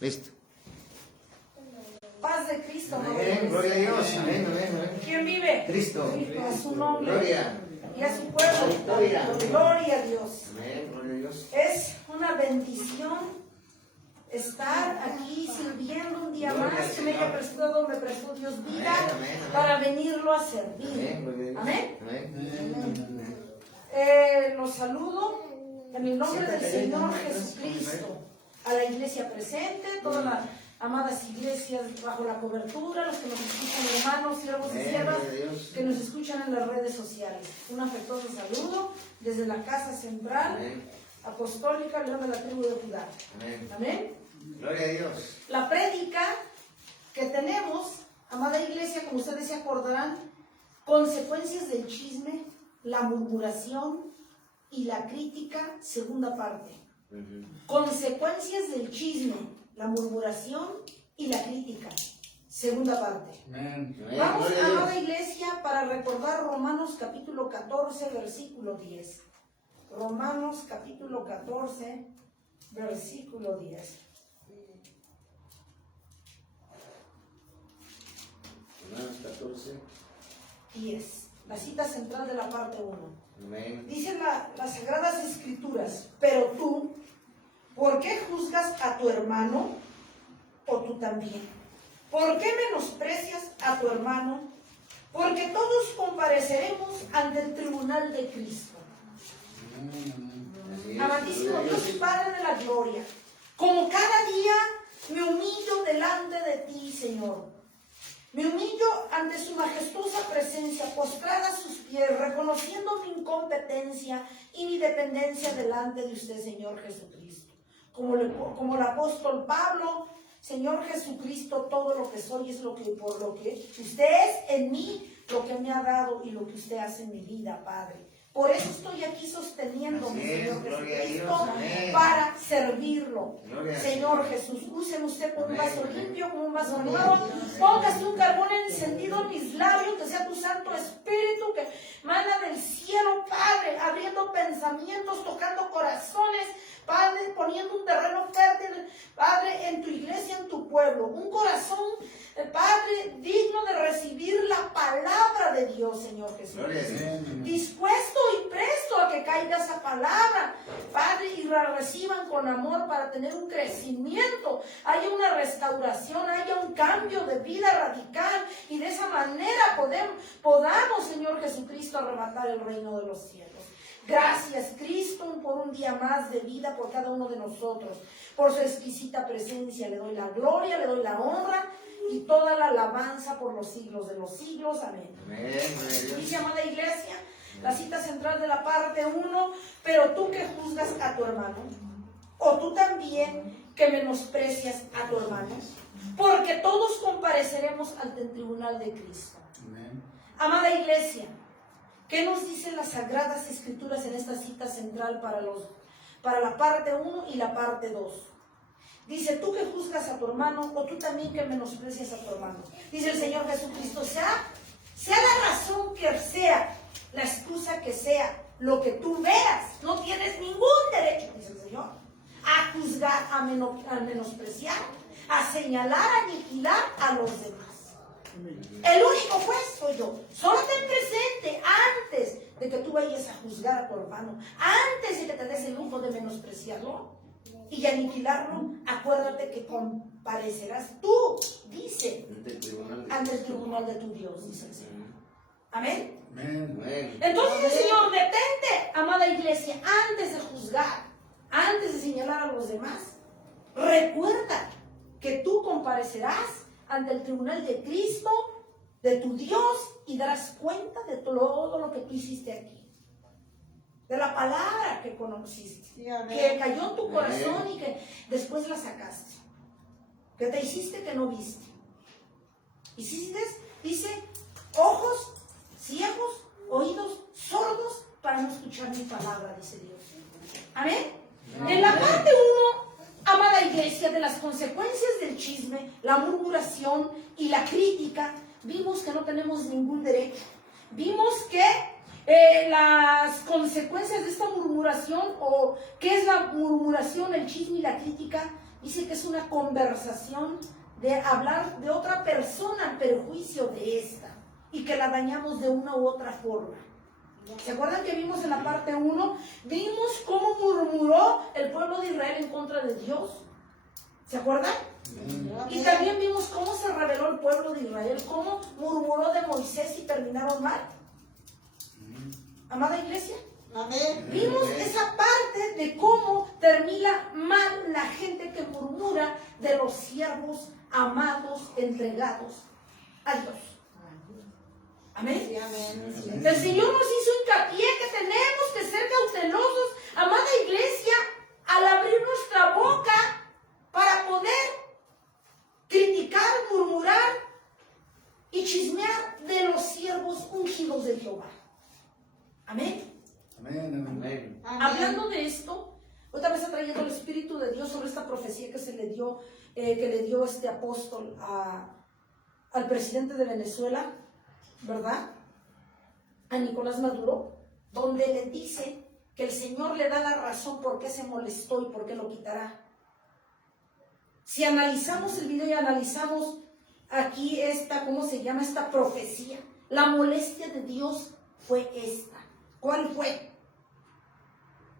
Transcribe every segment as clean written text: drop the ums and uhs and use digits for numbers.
Listo. Paz de Cristo. Amén, gloria a Dios. Amén, amén, amén. ¿Quién vive? Cristo. A su nombre. Gloria. Y a su pueblo. Gloria. Gloria a Dios. Amén, gloria a Dios. Es una bendición estar aquí sirviendo un día Gloria más al que me Señor. me prestó Dios vida Amén, amén, amén. para venirlo a servir. Amén, gloria a Dios. Amén. Amén. Los saludo en el nombre del Señor Jesucristo. A la iglesia presente, todas las amadas iglesias bajo la cobertura, los que nos escuchan, hermanos, siervos y Amén, siervas, gloria a Dios. que nos escuchan en las redes sociales. Un afectuoso saludo desde la casa central Amén. apostólica, León de la tribu de Judá. Amén. Amén. Gloria a Dios. La prédica que tenemos, amada iglesia, como ustedes se acordarán, consecuencias del chisme, la murmuración y la crítica, segunda parte. Consecuencias del chisme, la murmuración y la crítica, segunda parte. Amén. Amén, Vamos, gloria a Dios. amada iglesia, para recordar Romanos capítulo 14, versículo 10. Romanos capítulo 14, versículo 10. Romanos 14. 10. La cita central de la parte 1. Amén. Dicen las Sagradas Escrituras, pero tú, ¿por qué juzgas a tu hermano? O tú también. ¿Por qué menosprecias a tu hermano? Porque todos compareceremos ante el tribunal de Cristo. Así es, Amantísimo gloria a Dios y Padre de la gloria, como cada día me humillo delante de ti, Señor. Me humillo ante su majestuosa presencia, postrada a sus pies, reconociendo mi incompetencia y mi dependencia delante de usted, Señor Jesucristo. Como el apóstol Pablo, Señor Jesucristo, todo lo que soy es por lo que usted es en mí, lo que me ha dado y lo que usted hace en mi vida, Padre. Por eso estoy aquí sosteniéndome, Así es, Señor gloria a Dios, Jesucristo, amén. para servirlo. Gloria al Señor Señor. Jesús, úseme usted con un Amén, vaso amén. limpio, con un vaso Amén, nuevo. amén. Póngase un carbón encendido en mis labios, que sea tu Santo Espíritu que mana del cielo, Padre, abriendo pensamientos, tocando corazones, Padre, poniendo un terreno fértil, Padre, en tu iglesia, en tu pueblo. Un corazón, Padre, digno de recibir la palabra de Dios, Señor Jesús. Gloria a Dios. Dispuesto y presto a que caiga esa palabra, Padre, y la reciban con amor para tener un crecimiento, haya una restauración, haya un cambio de vida radical, y de esa manera podamos, Señor Jesucristo, arrebatar el reino de los cielos. Gracias, Cristo, por un día más de vida por cada uno de nosotros. Por su exquisita presencia le doy la gloria, le doy la honra y toda la alabanza por los siglos de los siglos. Amén. Amén, gloria a Dios. Dice, amada iglesia, la cita central de la parte 1, pero tú que juzgas a tu hermano, o tú también que menosprecias a tu hermano, porque todos compareceremos ante el tribunal de Cristo. Amén. Amada iglesia, ¿qué nos dicen las Sagradas Escrituras en esta cita central para la parte 1 y la parte 2? Dice, tú que juzgas a tu hermano, o tú también que menosprecias a tu hermano. Dice el Señor Jesucristo, sea la razón que sea, la excusa que sea, lo que tú veas, no tienes ningún derecho, dice el Señor, a juzgar, a menospreciar, a señalar, a aniquilar a los demás. El único juez soy yo. Solo ten presente antes de que tú vayas a juzgar a tu hermano, antes de que te des el lujo de menospreciarlo y aniquilarlo, acuérdate que comparecerás tú, dice, ante el tribunal de tu Dios, dice el Señor. Amén. Amén. Amén. Entonces el Señor, detente, amada iglesia, antes de juzgar, antes de señalar a los demás, recuerda que tú comparecerás ante el tribunal de Cristo, de tu Dios, y darás cuenta de todo lo que tú hiciste aquí. De la palabra que conociste, que cayó en tu corazón y que después la sacaste. Que te hiciste que no viste. Hiciste, dice, ojos ciegos, oídos sordos para no escuchar mi palabra, dice Dios. Amén. En la parte 1, amada iglesia, de las consecuencias del chisme, la murmuración y la crítica, vimos que no tenemos ningún derecho. Vimos que las consecuencias de esta murmuración, o qué es la murmuración, el chisme y la crítica, dice que es una conversación de hablar de otra persona en perjuicio de esta y que la dañamos de una u otra forma. ¿Se acuerdan que vimos en la parte 1? Vimos cómo murmuró el pueblo de Israel en contra de Dios. ¿Se acuerdan? Y también vimos cómo se rebeló el pueblo de Israel, cómo murmuró de Moisés y terminaron mal. Amada iglesia, vimos esa parte de cómo termina mal la gente que murmura de los siervos amados, entregados a Dios. Amén. Sí, amén. Sí. El Señor nos hizo hincapié que tenemos que ser cautelosos, amada iglesia, al abrir nuestra boca para poder criticar, murmurar y chismear de los siervos ungidos de Jehová. Amén. Amén. Amén. Hablando de esto, otra vez ha traído el Espíritu de Dios sobre esta profecía que se le dio, que le dio este apóstol al presidente de Venezuela, ¿verdad? A Nicolás Maduro, donde le dice que el Señor le da la razón por qué se molestó y por qué lo quitará. Si analizamos el video y analizamos aquí esta, ¿cómo se llama? Esta profecía, la molestia de Dios fue esta. ¿Cuál fue?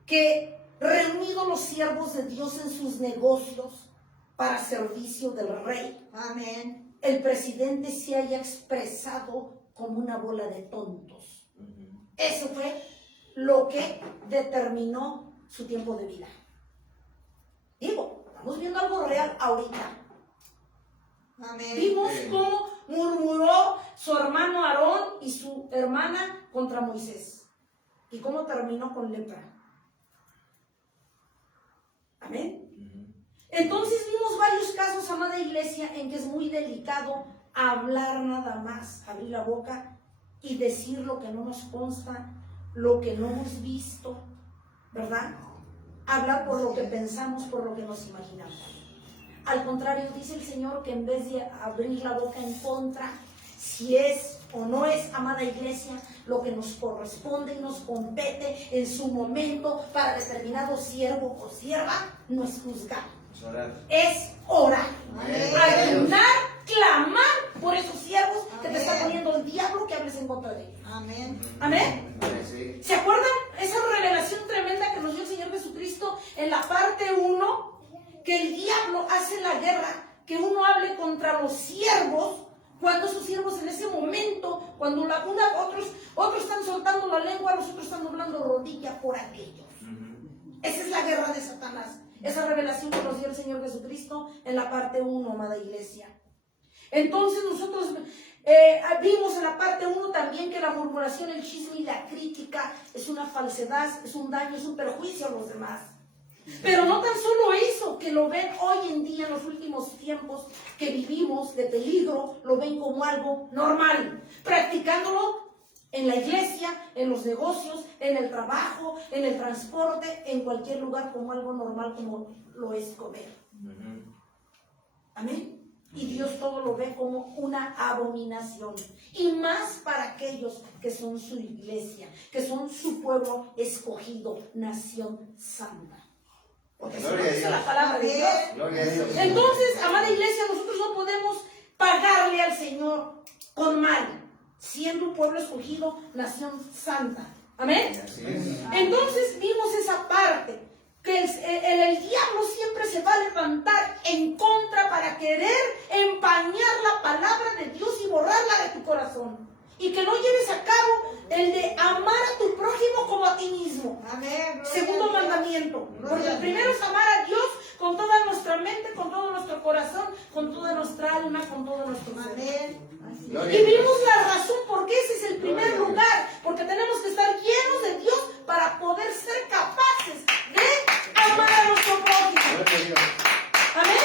Que reunidos los siervos de Dios en sus negocios para servicio del rey, Amén. el presidente se haya expresado como una bola de tontos. Eso fue lo que determinó su tiempo de vida. Digo, estamos viendo algo real ahorita. Amén. Vimos cómo murmuró su hermano Aarón y su hermana contra Moisés. Y cómo terminó con lepra. Amén. Entonces vimos varios casos, amada iglesia, en que es muy delicado hablar nada más, abrir la boca y decir lo que no nos consta, lo que no hemos visto, ¿verdad? Hablar por lo que pensamos, por lo que nos imaginamos. Al contrario, dice el Señor que en vez de abrir la boca en contra, si es o no es, amada iglesia, lo que nos corresponde y nos compete en su momento para determinado siervo o sierva, no es juzgar, es orar, ayunar, clamar por esos siervos que te está poniendo el diablo, que hables en contra de ellos. Amén. Amén. Sí. ¿Se acuerdan esa revelación tremenda que nos dio el Señor Jesucristo en la parte 1? Que el diablo hace la guerra, que uno hable contra los siervos, cuando esos siervos en ese momento, cuando otros están soltando la lengua, los otros están doblando rodilla por aquellos. Esa es la guerra de Satanás. Esa revelación que nos dio el Señor Jesucristo en la parte 1, amada iglesia. Entonces nosotros vimos en la parte 1 también que la murmuración, el chisme y la crítica es una falsedad, es un daño, es un perjuicio a los demás. Pero no tan solo eso, que lo ven hoy en día en los últimos tiempos que vivimos de peligro, lo ven como algo normal, practicándolo en la iglesia, en los negocios, en el trabajo, en el transporte, en cualquier lugar como algo normal como lo es comer. Amén. Y Dios todo lo ve como una abominación. Y más para aquellos que son su iglesia, que son su pueblo escogido, nación santa. Porque Gloria a esa es Dios. la palabra de Dios. Gloria a Dios. Entonces, amada iglesia, nosotros no podemos pagarle al Señor con mal, siendo un pueblo escogido, nación santa. Amén. Así es. Entonces vimos esa parte, que el diablo siempre se va a levantar en contra para querer empañar la palabra de Dios y borrarla de tu corazón. Y que no lleves a cabo el de amar a tu prójimo como a ti mismo. Amén. Segundo mandamiento. Porque el primero es amar a Dios con toda nuestra mente, con todo nuestro corazón, con toda nuestra alma, con todo nuestro ser. Amén. Gloria Y a Dios. vimos la razón por qué ese es el primer lugar. Porque tenemos que estar llenos de Dios para poder ser capaces de amar a nuestro prójimo. Gloria a Dios. Amén.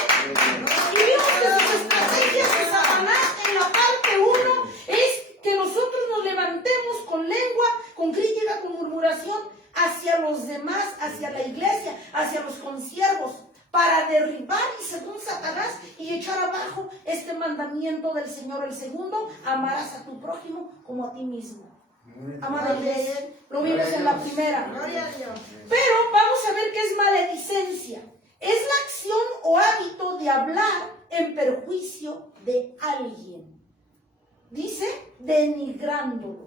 Y vimos que sus estrategias de Satanás en la parte 1 es que nosotros nos levantemos con lengua, con crítica, con murmuración hacia los demás, hacia la iglesia, hacia los consiervos, para derribar y según Satanás y echar abajo este mandamiento del Señor. El segundo, amarás a tu prójimo como a ti mismo. Amada iglesia, lo vimos en la primera. Gloria a Dios. Pero vamos a ver qué es maledicencia. es la acción o hábito de hablar en perjuicio de alguien. Dice, denigrándolo.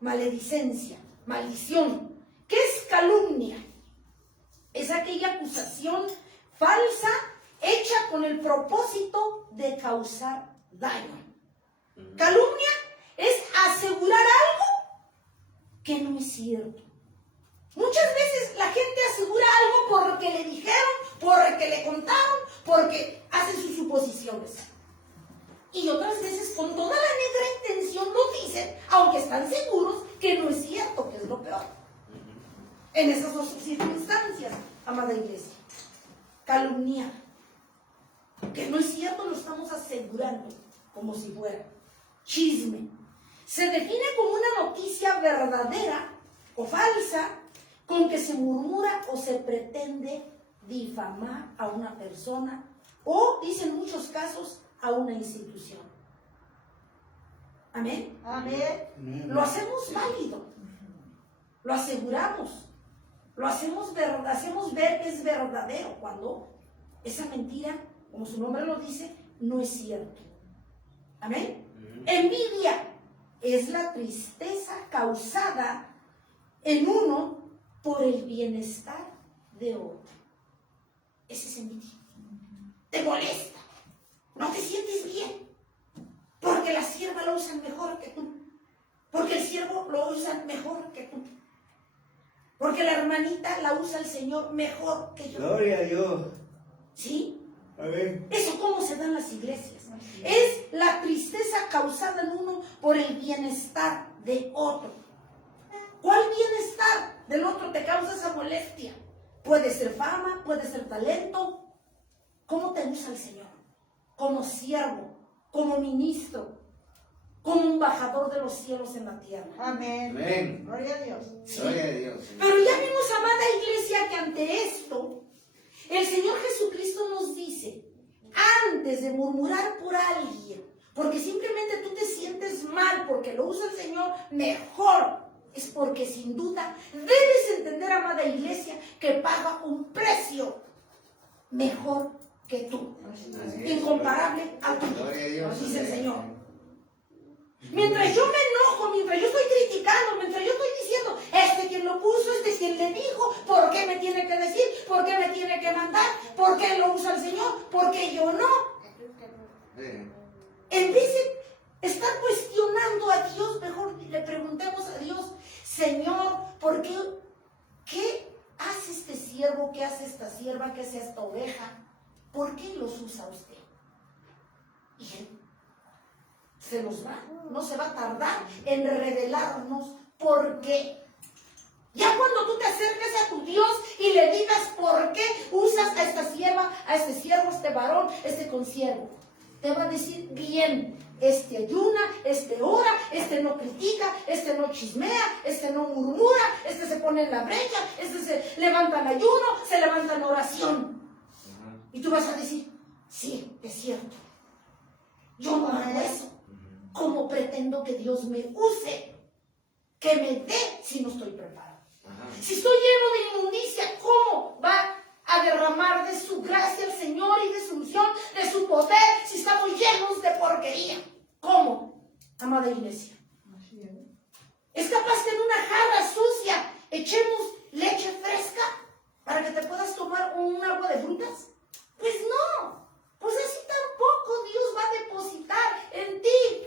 Maledicencia, maldición. ¿Qué es calumnia? Es aquella acusación falsa hecha con el propósito de causar daño. Calumnia es asegurar algo que no es cierto. Muchas veces la gente asegura algo porque le dijeron, porque le contaron, porque hacen sus suposiciones. Y otras veces con toda la negra intención lo dicen, aunque están seguros que no es cierto, que es lo peor. En esas dos circunstancias, amada iglesia, calumniar, que no es cierto, lo estamos asegurando como si fuera. Chisme se define como una noticia verdadera o falsa con que se murmura o se pretende difamar a una persona o, dice en muchos casos, a una institución. Amén. Amén. Lo hacemos válido, lo aseguramos, lo hacemos ver que es verdadero cuando esa mentira, como su nombre lo dice, no es cierto. Amén. Envidia es la tristeza causada en uno por el bienestar de otro. Ese es envidia. Te molesta, no te sientes bien, porque la sierva lo usan mejor que tú, porque el siervo lo usan mejor que tú, porque la hermanita la usa el Señor mejor que yo. Gloria a Dios. ¿Sí? Amén. Eso cómo se da en las iglesias. Es la tristeza causada en uno por el bienestar de otro. ¿Cuál bienestar del otro te causa esa molestia? Puede ser fama, puede ser talento. ¿Cómo te usa el Señor? Como siervo, como ministro, como embajador de los cielos en la tierra. Amén. Amén. Gloria a Dios. ¿Sí? Gloria a Dios. Pero ya vimos, amada iglesia, que ante esto, el Señor Jesucristo nos dice, antes de murmurar por alguien, porque simplemente tú te sientes mal, porque lo usa el Señor mejor, es porque sin duda debes entender, amada iglesia, que paga un precio mejor que tú, Así Así es. es. incomparable al tuyo, Gloria a Dios. dice el Señor. Mientras yo me enojo, mientras yo estoy criticando, mientras yo estoy diciendo, este quien lo puso, este quien le dijo, ¿por qué me tiene que decir? ¿Por qué me tiene que mandar? ¿Por qué lo usa el Señor? ¿Por qué yo no? Sí. En vez de estar cuestionando a Dios, mejor le preguntemos a Dios, Señor, ¿por qué? ¿Qué hace este siervo? ¿Qué hace esta sierva? ¿Qué hace esta oveja? ¿Por qué los usa usted? Y Él se los va, no se va a tardar en revelarnos por qué. Ya cuando tú te acerques a tu Dios y le digas por qué usas a esta sierva, a este siervo, a este varón, este consiervo, te va a decir bien, este ayuna, este ora, este no critica, este no chismea, este no murmura, este se pone en la brecha, este se levanta en ayuno, se levanta en oración. Y tú vas a decir, sí, es cierto, yo no hago eso. ¿Cómo pretendo que Dios me use? Que me dé si no estoy preparado. Ajá. Si estoy lleno de inmundicia, ¿cómo va a derramar de su gracia el Señor y de su unción, de su poder, si estamos llenos de porquería? ¿Cómo, amada iglesia? Así es. ¿Es capaz que en una jarra sucia echemos leche fresca para que te puedas tomar un agua de frutas? Pues no. Pues así tampoco Dios va a depositar en ti.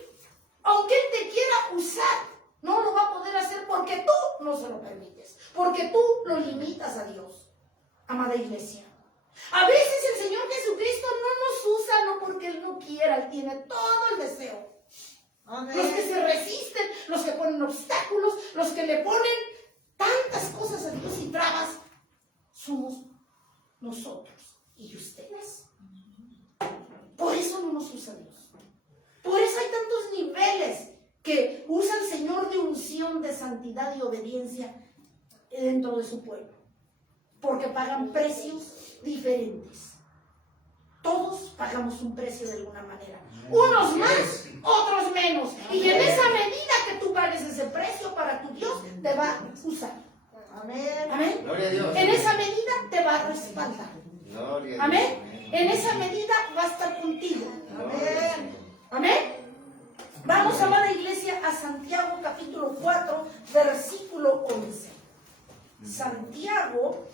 Aunque Él te quiera usar, no lo va a poder hacer porque tú no se lo permites, porque tú lo limitas a Dios, amada iglesia. A veces el Señor Jesucristo no nos usa no porque Él no quiera, Él tiene todo el deseo. Amén. Los que se resisten, los que ponen obstáculos, los que le ponen tantas cosas a Dios y trabas, somos nosotros y ustedes. Por eso no nos usa Dios. Por eso hay tantos niveles que usa el Señor de unción, de santidad y obediencia dentro de su pueblo. Porque pagan precios diferentes. Todos pagamos un precio de alguna manera. Unos más, otros menos. Y en esa medida que tú pagues ese precio para tu Dios, te va a usar. Amén. Amén. Gloria a Dios. En esa medida te va a respaldar. Gloria a Dios. Amén. En esa medida va a estar contigo. Amén. Amén. Vamos, amada iglesia, a Santiago capítulo 4, versículo 11. Santiago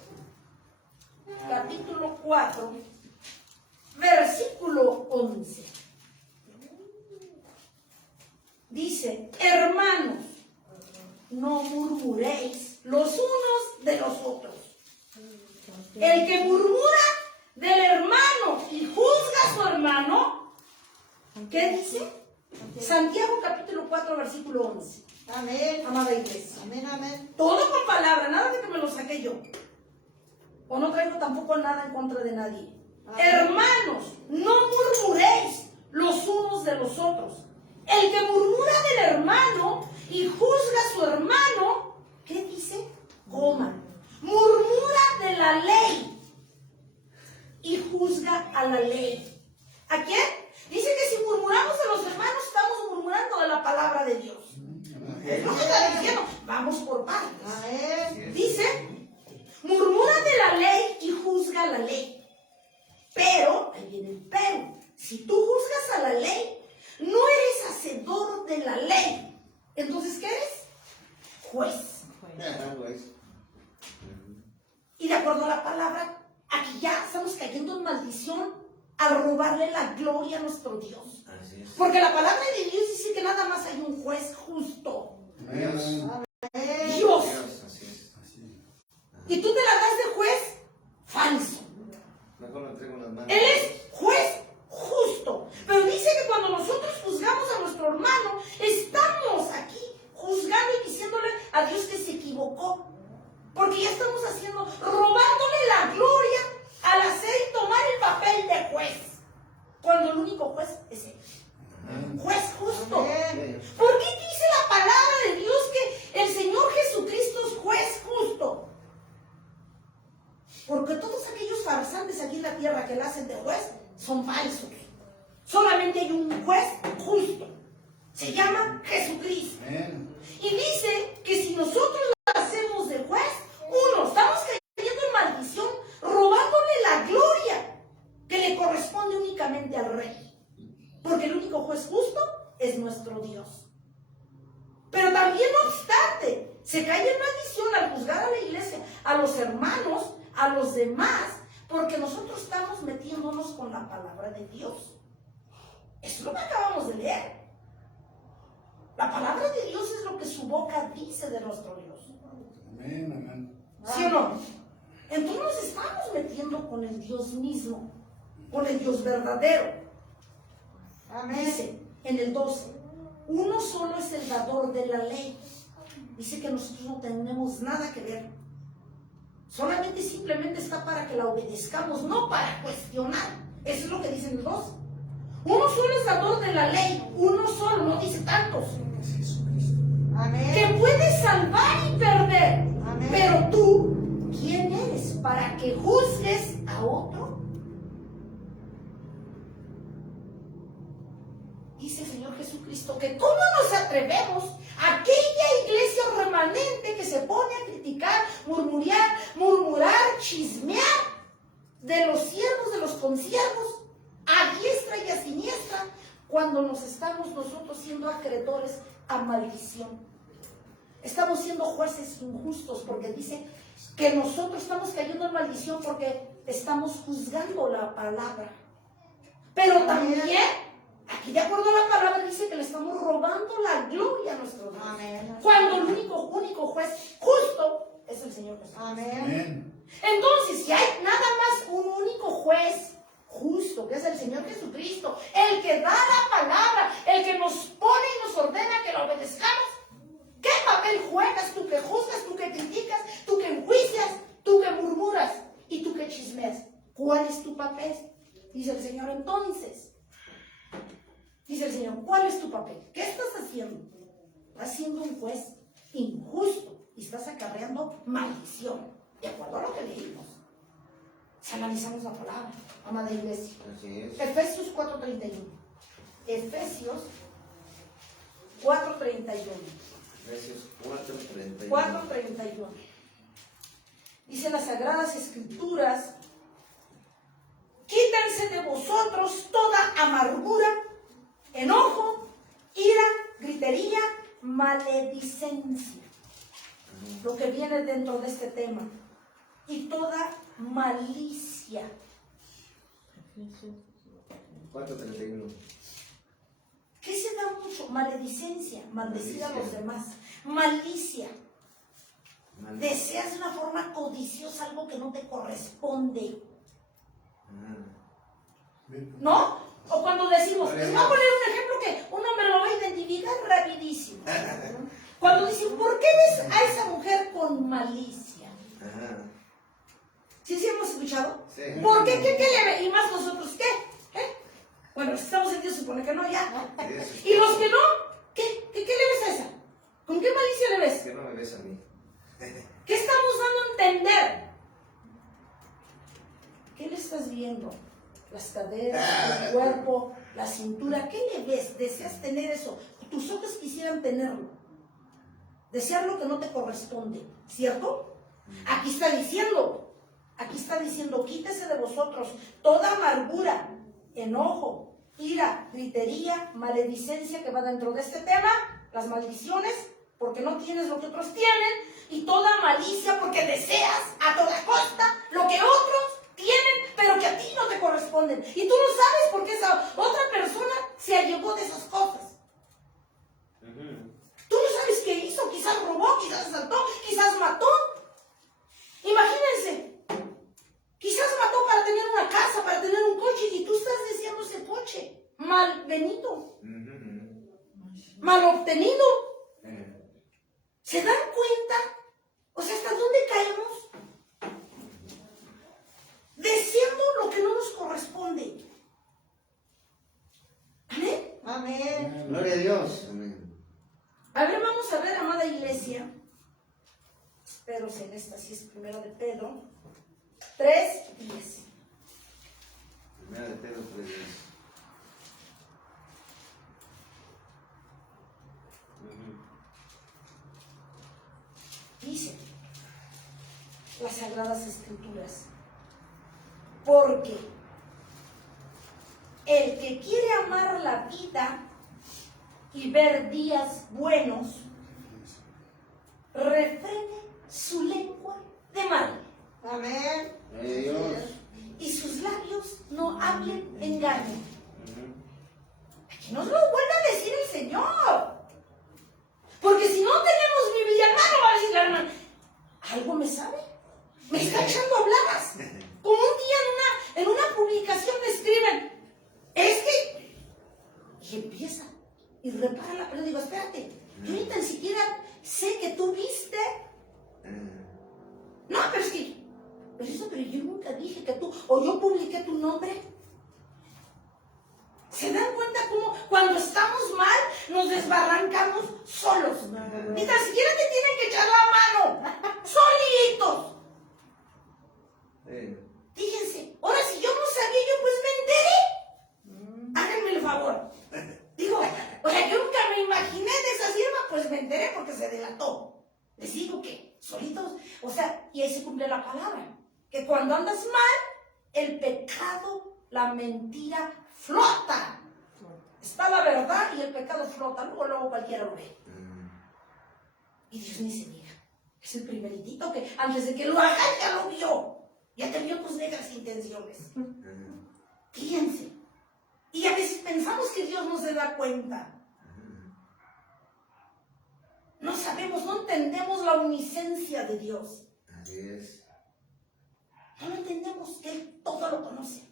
capítulo 4, versículo 11. Dice, hermanos, no murmuréis los unos de los otros. El que murmura del hermano y juzga a su hermano, ¿qué dice? Santiago capítulo 4, versículo 11. Amén. Amada iglesia. Amén, amén. Todo con palabra, nada de que me lo saqué yo. O no traigo tampoco nada en contra de nadie. Amén. Hermanos, no murmuréis los unos de los otros. El que murmura del hermano y juzga a su hermano, ¿qué dice? Coma. Murmura de la ley y juzga a la ley. ¿A quién? Dice que si murmuramos de los hermanos, estamos murmurando de la palabra de Dios. Es lo que está diciendo. Vamos por partes. Amén. Dice, murmura de la ley y juzga la ley. Pero, ahí viene el pero, si tú juzgas a la ley, no eres hacedor de la ley. Entonces, ¿qué eres? Juez. Y de acuerdo a la palabra, aquí ya estamos cayendo en maldición al robarle la gloria a nuestro Dios. Así es. Porque la palabra de Dios dice que nada más hay un juez justo. Dios. Amén. Dios. Dios, así es. Y tú te la das de juez falso. Mejor lo entrego en las manos. Él es juez justo. Pero dice que cuando nosotros juzgamos a nuestro hermano, estamos aquí juzgando y diciéndole a Dios que se equivocó. Porque ya estamos haciendo, robándole la gloria al hacer y tomar el papel de juez. Cuando el único juez es Él. Juez justo. Amén. ¿Por qué dice la palabra de Dios que el Señor Jesucristo es juez justo? Porque todos aquellos farsantes aquí en la tierra que la hacen de juez son falsos. Solamente hay un juez justo. Se llama Jesucristo. Y dice que si nosotros la hacemos de juez, uno, estamos cayendo en maldición, robándole la gloria que le corresponde únicamente al Rey. Porque el único juez justo es nuestro Dios. Pero también, no obstante, se cae en maldición al juzgar a la iglesia, a los hermanos, a los demás, porque nosotros estamos metiéndonos con la palabra de Dios. Eso es lo que acabamos de leer. La palabra de Dios es lo que su boca dice de nuestro Dios. ¿Sí o no? Entonces nos estamos metiendo con el Dios mismo, con el Dios verdadero. Amén. Dice en el 12, uno solo es el dador de la ley. Dice que nosotros no tenemos nada que ver. Solamente simplemente está para que la obedezcamos, no para cuestionar. Eso es lo que dice en el 12. Uno solo es dador de la ley, uno solo, no dice tantos. Amén. Que puede salvar y perder. Amén. Pero tú, ¿quién eres para que juzgues a otro? Dice el Señor Jesucristo que cómo nos atrevemos a aquella iglesia remanente que se pone a criticar, murmurar, chismear de los siervos, de los consiervos, a diestra y a siniestra, cuando nos estamos nosotros siendo acreedores a maldición. Estamos siendo jueces injustos porque dice que nosotros estamos cayendo en maldición porque estamos juzgando la palabra. Pero también, aquí de acuerdo a la palabra dice que le estamos robando la gloria a nuestro Dios. Amén. Cuando el único juez justo es el Señor Jesús. Amén. Entonces, si hay nada más un único juez justo, que es el Señor Jesucristo, el que da la palabra, el que nos pone y nos ordena que lo obedezcamos, ¿qué papel juegas tú que juzgas, tú que criticas, tú que enjuicias, tú que murmuras y tú que chismeas? ¿Cuál es tu papel? Dice el Señor entonces. Dice el Señor, ¿cuál es tu papel? ¿Qué estás haciendo? Estás siendo un juez injusto y estás acarreando maldición. De acuerdo a lo que leímos. Si analizamos la palabra, amada iglesia. Así es. Efesios 4:31. Efesios 4:31. Efesios 4:31. 4:31. Dice las Sagradas Escrituras, quítense de vosotros toda amargura, enojo, ira, gritería, maledicencia. Lo que viene dentro de este tema. Y toda malicia. 4:31. ¿Qué se da mucho? Maledicencia, maldecir a los demás. Malicia. Deseas de una forma codiciosa algo que no te corresponde. ¿No? O cuando decimos, les voy a poner un ejemplo que un hombre lo va a identificar rapidísimo. Cuando dicen, ¿por qué ves a esa mujer con malicia? ¿Sí hemos escuchado? Sí. ¿Por qué? ¿Qué le ve? Y más nosotros, ¿qué? Bueno, si estamos en Dios, supone que no, ya. Y los que no, ¿qué le ves a esa? ¿Con qué malicia le ves? ¿Qué no me ves a mí? ¿Qué estamos dando a entender? ¿Qué le estás viendo? Las caderas, el cuerpo, la cintura. ¿Qué le ves? ¿Deseas tener eso? Tus ojos quisieran tenerlo. Desear lo que no te corresponde, ¿cierto? Aquí está diciendo, quítese de vosotros toda amargura, enojo, ira, gritería, maledicencia que va dentro de este tema, las maldiciones, porque no tienes lo que otros tienen, y toda malicia porque deseas a toda costa lo que otros tienen, pero que a ti no te corresponden. Y tú no sabes por qué esa otra persona se allegó de esas cosas. Tú no sabes qué hizo, quizás robó, quizás asaltó, quizás mató. Imagínense, quizás mató para tener una casa, para tener un coche, y tú estás deseando ese coche. Mal venido, mal obtenido. ¿Se dan cuenta? O sea, ¿hasta dónde caemos? Deseando lo que no nos corresponde. ¿Amén? Amén. Gloria a Dios. Amén. A ver, vamos a ver, amada iglesia. Espero si en esta sí es primero de Pedro. 3:10. Primera de Pedro 3:10. Dice las Sagradas Escrituras, porque el que quiere amar la vida y ver días buenos, refrene su lengua de mal. Amén. Gloria a Dios. Y sus labios no hablen engaño. Aquí nos lo vuelve a decir el Señor. Porque si no tenemos Biblia, hermano, va a decir la hermana, ¿algo me sabe? Me está echando habladas. Como un día en una publicación me escriben, es que... Y empieza. Y repara la... Pero digo, espérate, yo ni tan siquiera sé que tú viste. No, pero es que... Pero yo nunca dije que tú... O yo publiqué tu nombre. ¿Se dan cuenta cómo cuando estamos mal nos desbarrancamos solos? Ni tan siquiera te tienen que echar la mano. Solitos. Fíjense, ahora si yo no sabía, yo pues me enteré. Háganme el favor. Digo, o sea, yo nunca me imaginé de esa sierva, pues me enteré porque se delató. Les digo que solitos, o sea, y ahí se cumple la palabra. Que cuando andas mal, el pecado, la mentira, flota. Está la verdad y el pecado flota. Luego cualquiera lo ve. Y Dios ni se diga. Es el primeritito que antes de que lo haga ya lo vio. Ya te vio tus negras intenciones. Fíjense. Y a veces pensamos que Dios no se da cuenta. No sabemos, no entendemos la omnisciencia de Dios. Así es. No lo entendemos, que Él todo lo conoce.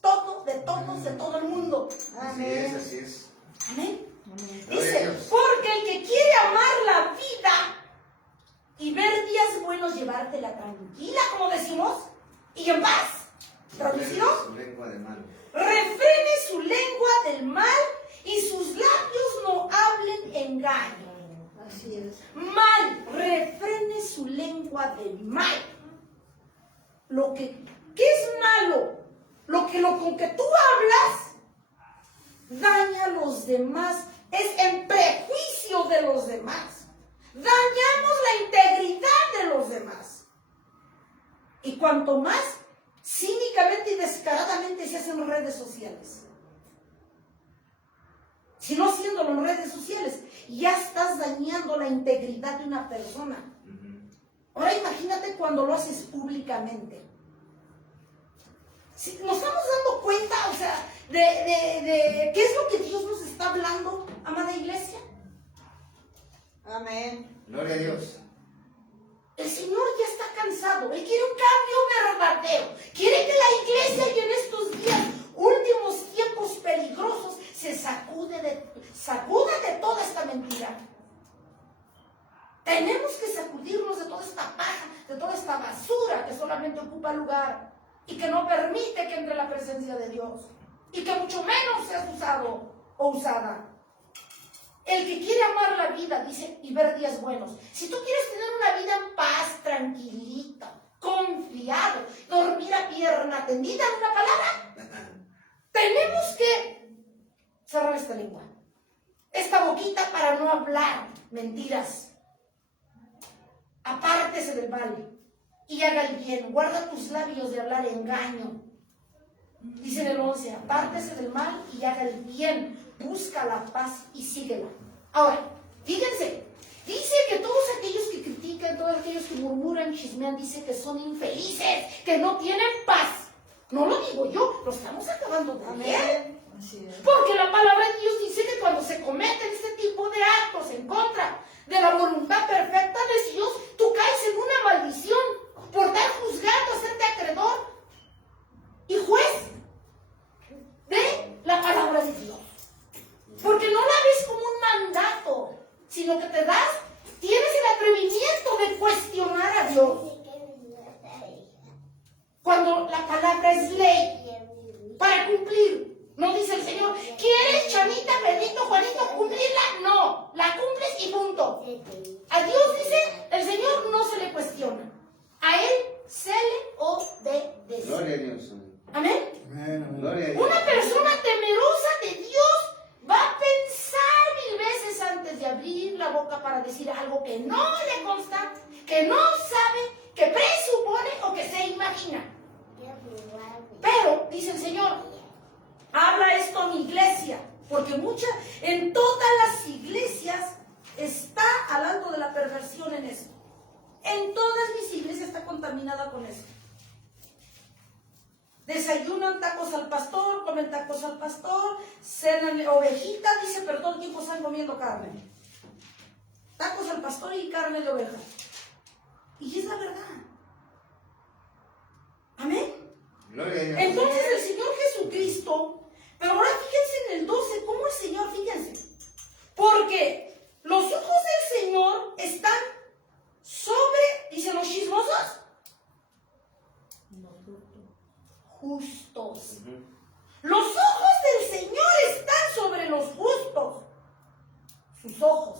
Todo, de todos, de todo el mundo. Así es, así es. Amén. Amén. Dice, porque el que quiere amar la vida y ver días buenos, llevártela tranquila, como decimos, y en paz. ¿Traducción? Su lengua de mal. Refrene su lengua del mal y sus labios no hablen engaño. Así es. Mal, refrene su lengua del mal. ¿Qué es malo? Con que tú hablas daña a los demás, es en prejuicio de los demás. Dañamos la integridad de los demás. Y cuanto más cínicamente y descaradamente se hacen redes sociales. Si no haciéndolo en redes sociales, ya estás dañando la integridad de una persona. Ahora imagínate cuando lo haces públicamente. Si nos estamos dando cuenta, o sea, de qué es lo que Dios nos está hablando, amada iglesia. Amén. Gloria a Dios. El Señor ya está cansado. Él quiere un cambio verdadero. Quiere que la iglesia, que en estos días, últimos tiempos peligrosos, se sacuda de toda esta mentira. Tenemos que sacudirnos de toda esta paja, de toda esta basura que solamente ocupa lugar y que no permite que entre la presencia de Dios y que mucho menos seas usado o usada. El que quiere amar la vida, dice, y ver días buenos. Si tú quieres tener una vida en paz, tranquilita, confiado, dormir a pierna tendida en una palabra, tenemos que cerrar esta lengua, esta boquita, para no hablar mentiras. Apártese del mal y haga el bien. Guarda tus labios de hablar engaño. Dice en el 11, apártese del mal y haga el bien. Busca la paz y síguela. Ahora, fíjense, dice que todos aquellos que critican, todos aquellos que murmuran, chismean, dice que son infelices, que no tienen paz. No lo digo yo, lo estamos acabando de leer. Amén. Así es. Porque la palabra de Dios dice que cuando se cometen este tipo de actos en contra de la voluntad perfecta de Dios, tú caes en una maldición por estar juzgando, hacerte acreedor y juez de la palabra de Dios. Porque no la ves como un mandato, sino que tienes el atrevimiento de cuestionar a Dios. Cuando la palabra es ley para cumplir. No dice el Señor, ¿quieres, Chanita, Pedrito, Juanito, cumplirla? No, la cumples y punto. A Dios, dice, el Señor no se le cuestiona. A Él se le obedece. Gloria a Dios. Amén. Gloria a Dios. Una persona temerosa de Dios va a pensar 1000 veces antes de abrir la boca para decir algo que no le consta, que no sabe, que presupone o que se imagina. Pero, dice el Señor, habla esto a mi iglesia, porque en todas las iglesias está al alto de la perversión en esto. En todas mis iglesias está contaminada con esto. Desayunan tacos al pastor, comen tacos al pastor, cenan ovejita, dice, pero todo el tiempo están comiendo carne. Tacos al pastor y carne de oveja. Y es la verdad. Amén. Gloria a Dios. Entonces el Señor Jesucristo, pero ahora fíjense en el 12, ¿cómo el Señor? Fíjense. Porque los ojos del Señor están sobre, dicen los chismosos, justos. Los ojos del Señor están sobre los justos. Sus ojos.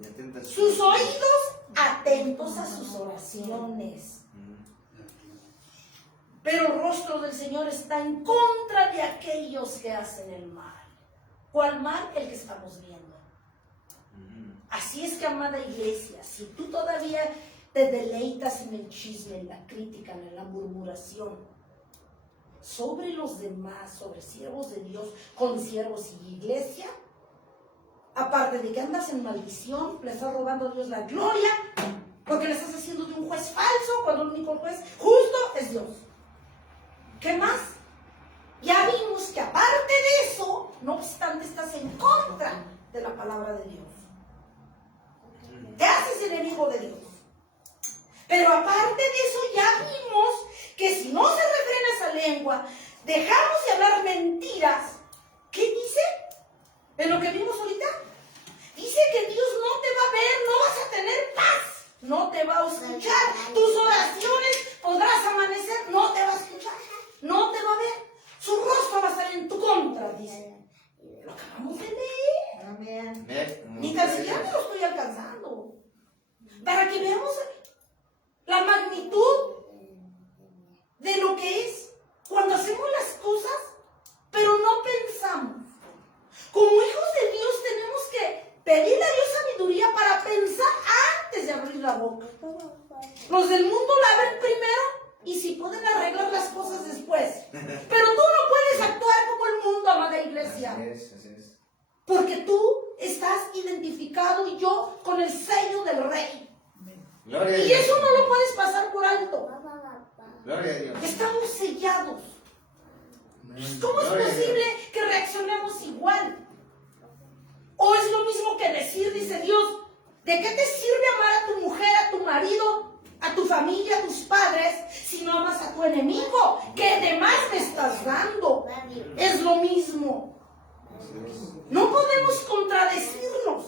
Y atenta a su- Sus oídos atentos a sus oraciones. Pero el rostro del Señor está en contra de aquellos que hacen el mal. ¿Cuál mal? El que estamos viendo. Así es que, amada iglesia, si tú todavía te deleitas en el chisme, en la crítica, en la murmuración sobre los demás, sobre siervos de Dios, consiervos y iglesia, aparte de que andas en maldición, le estás robando a Dios la gloria, porque le estás haciendo de un juez falso, cuando el único juez justo es Dios. ¿Qué más? Ya vimos que aparte de eso, no obstante, estás en contra de la palabra de Dios. Te haces enemigo de Dios. Pero aparte de eso, ya vimos que si no se refrena esa lengua, dejamos de hablar mentiras. ¿Qué dice? En lo que vimos ahorita. Dice que Dios no te va a ver, no vas a tener paz, no te va a escuchar. Tus oraciones podrás amanecer, no te va a escuchar, no te va a ver. Su rostro va a estar en tu contra, dice. Lo acabamos de leer. Amén. Ni tan siquiera me lo estoy alcanzando. Para que veamos la magnitud de lo que es cuando hacemos las cosas, pero no pensamos. Como hijos de Dios tenemos que pedirle a Dios sabiduría para pensar antes de abrir la boca. Los del mundo la abren primero así es. Porque tú estás identificado y yo con el sello del Rey. Gloria a Y Dios. eso no lo puedes pasar por alto. Gloria a Dios. Estamos sellados. ¿Cómo es Gloria a Dios. posible que reaccionemos igual? ¿O es lo mismo que decir, dice Dios, ¿de qué te sirve amar a tu mujer, a tu marido, a tu familia, a tus padres, si no amas a tu enemigo? ¿Qué demás me estás dando? Es lo mismo. Así es. No podemos contradecirnos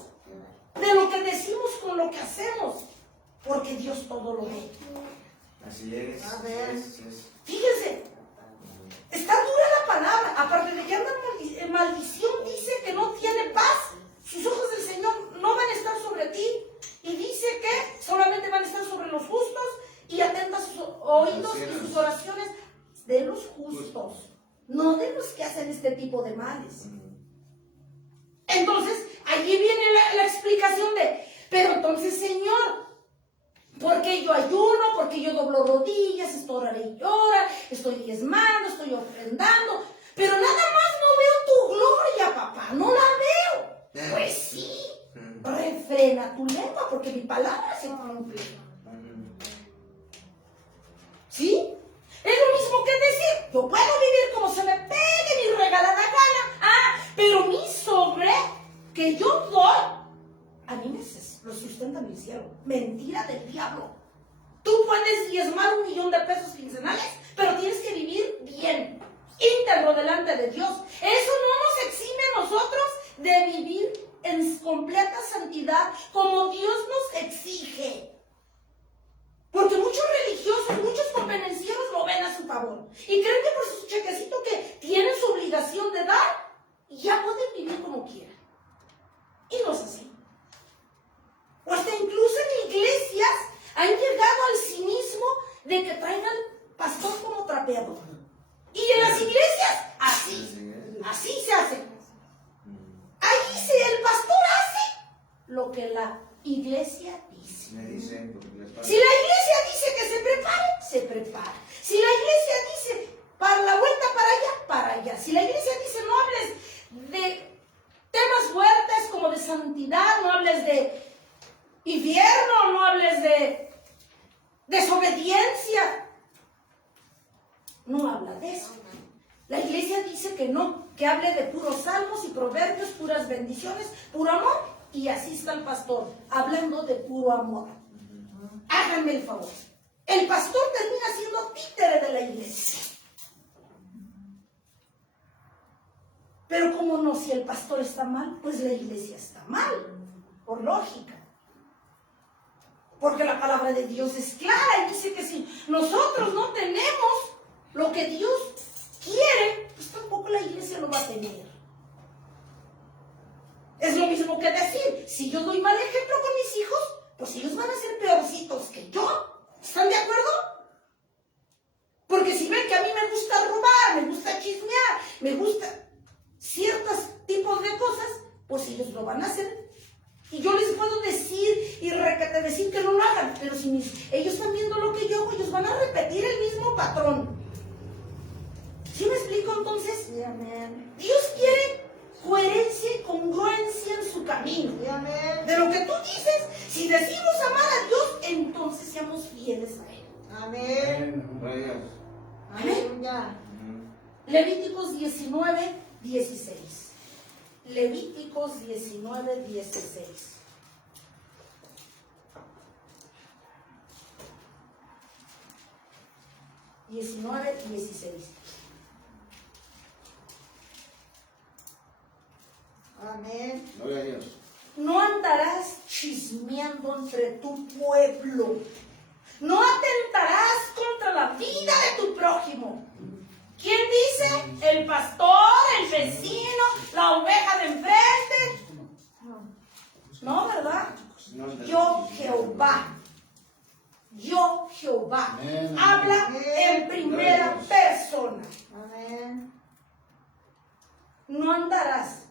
de lo que decimos con lo que hacemos, porque Dios todo lo ve. Así es. A ver. Así es. Fíjense, está dura la palabra, aparte de que anda en maldición, dice que no tiene paz. Sus ojos del Señor no van a estar sobre ti. Y dice que solamente van a estar sobre los justos y atenta a sus oídos y sus oraciones de los justos, no de los que hacen este tipo de males. Entonces, allí viene la explicación de, pero entonces, Señor, ¿por qué yo ayuno? ¿Por qué yo doblo rodillas? Estoy orando y llora, estoy diezmando, estoy ofrendando, pero nada más no veo tu gloria, papá, no la veo. Pues sí, refrena tu lengua porque mi palabra se cumple. ¿Sí? Es lo mismo que decir, yo puedo vivir como se me pegue mi regalada gana, pero mi sobre que yo doy, a mí lo sustenta mi cielo. Mentira del diablo. Tú puedes diezmar 1 millón de pesos quincenales, pero tienes que vivir bien, íntegro delante de Dios. Eso no nos exime a nosotros de vivir en completa santidad como Dios nos exige. Porque muchos religiosos, muchos convenencieros lo ven a su favor. Y creen que por su chequecito que tienen su obligación de dar, ya pueden vivir como quieran. Y no es así. O hasta incluso en iglesias han llegado al cinismo de que traen al pastor como trapeador. Y en las iglesias, así se hace. Ahí el pastor hace lo que la iglesia dice. Me dicen, porque les pasa. Si la iglesia dice que se prepare, se prepara. Si la iglesia dice para la vuelta para allá. Si la iglesia dice no hables de temas fuertes como de santidad, no hables de infierno, no hables de desobediencia, no habla de eso. La iglesia dice que no, que hable de puros salmos y proverbios, puras bendiciones, puro amor, y así está el pastor, hablando de puro amor. Háganme el favor. El pastor termina siendo títere de la iglesia. Pero como no, si el pastor está mal, pues la iglesia está mal, por lógica. Porque la palabra de Dios es clara y dice que si nosotros no tenemos lo que Dios quiere, pues tampoco la iglesia lo va a tener. Es lo mismo que decir, si yo doy mal ejemplo con mis hijos, pues ellos van a ser peorcitos que yo. ¿Están de acuerdo? Porque si ven que a mí me gusta robar, me gusta chismear, me gusta ciertos tipos de cosas, pues ellos lo van a hacer. Y yo les puedo decir y decir que no lo hagan, pero si ellos están viendo lo que yo hago, ellos van a repetir el mismo patrón. ¿Sí me explico entonces? Sí, amén. Dios quiere coherencia y congruencia en su camino. Sí, amén. De lo que tú dices, si decimos amar a Dios, entonces seamos fieles a Él. Amén. Gloria a Dios. Aleluya. Levíticos 19, 16. Levíticos 19, 16. Amén. Gloria a Dios. No andarás chismeando entre tu pueblo. No atentarás contra la vida de tu prójimo. ¿Quién dice? El pastor, el vecino, la oveja de enfrente. No, ¿verdad? Yo Jehová. Yo Jehová. Amén. Habla en primera persona. Amén. No andarás.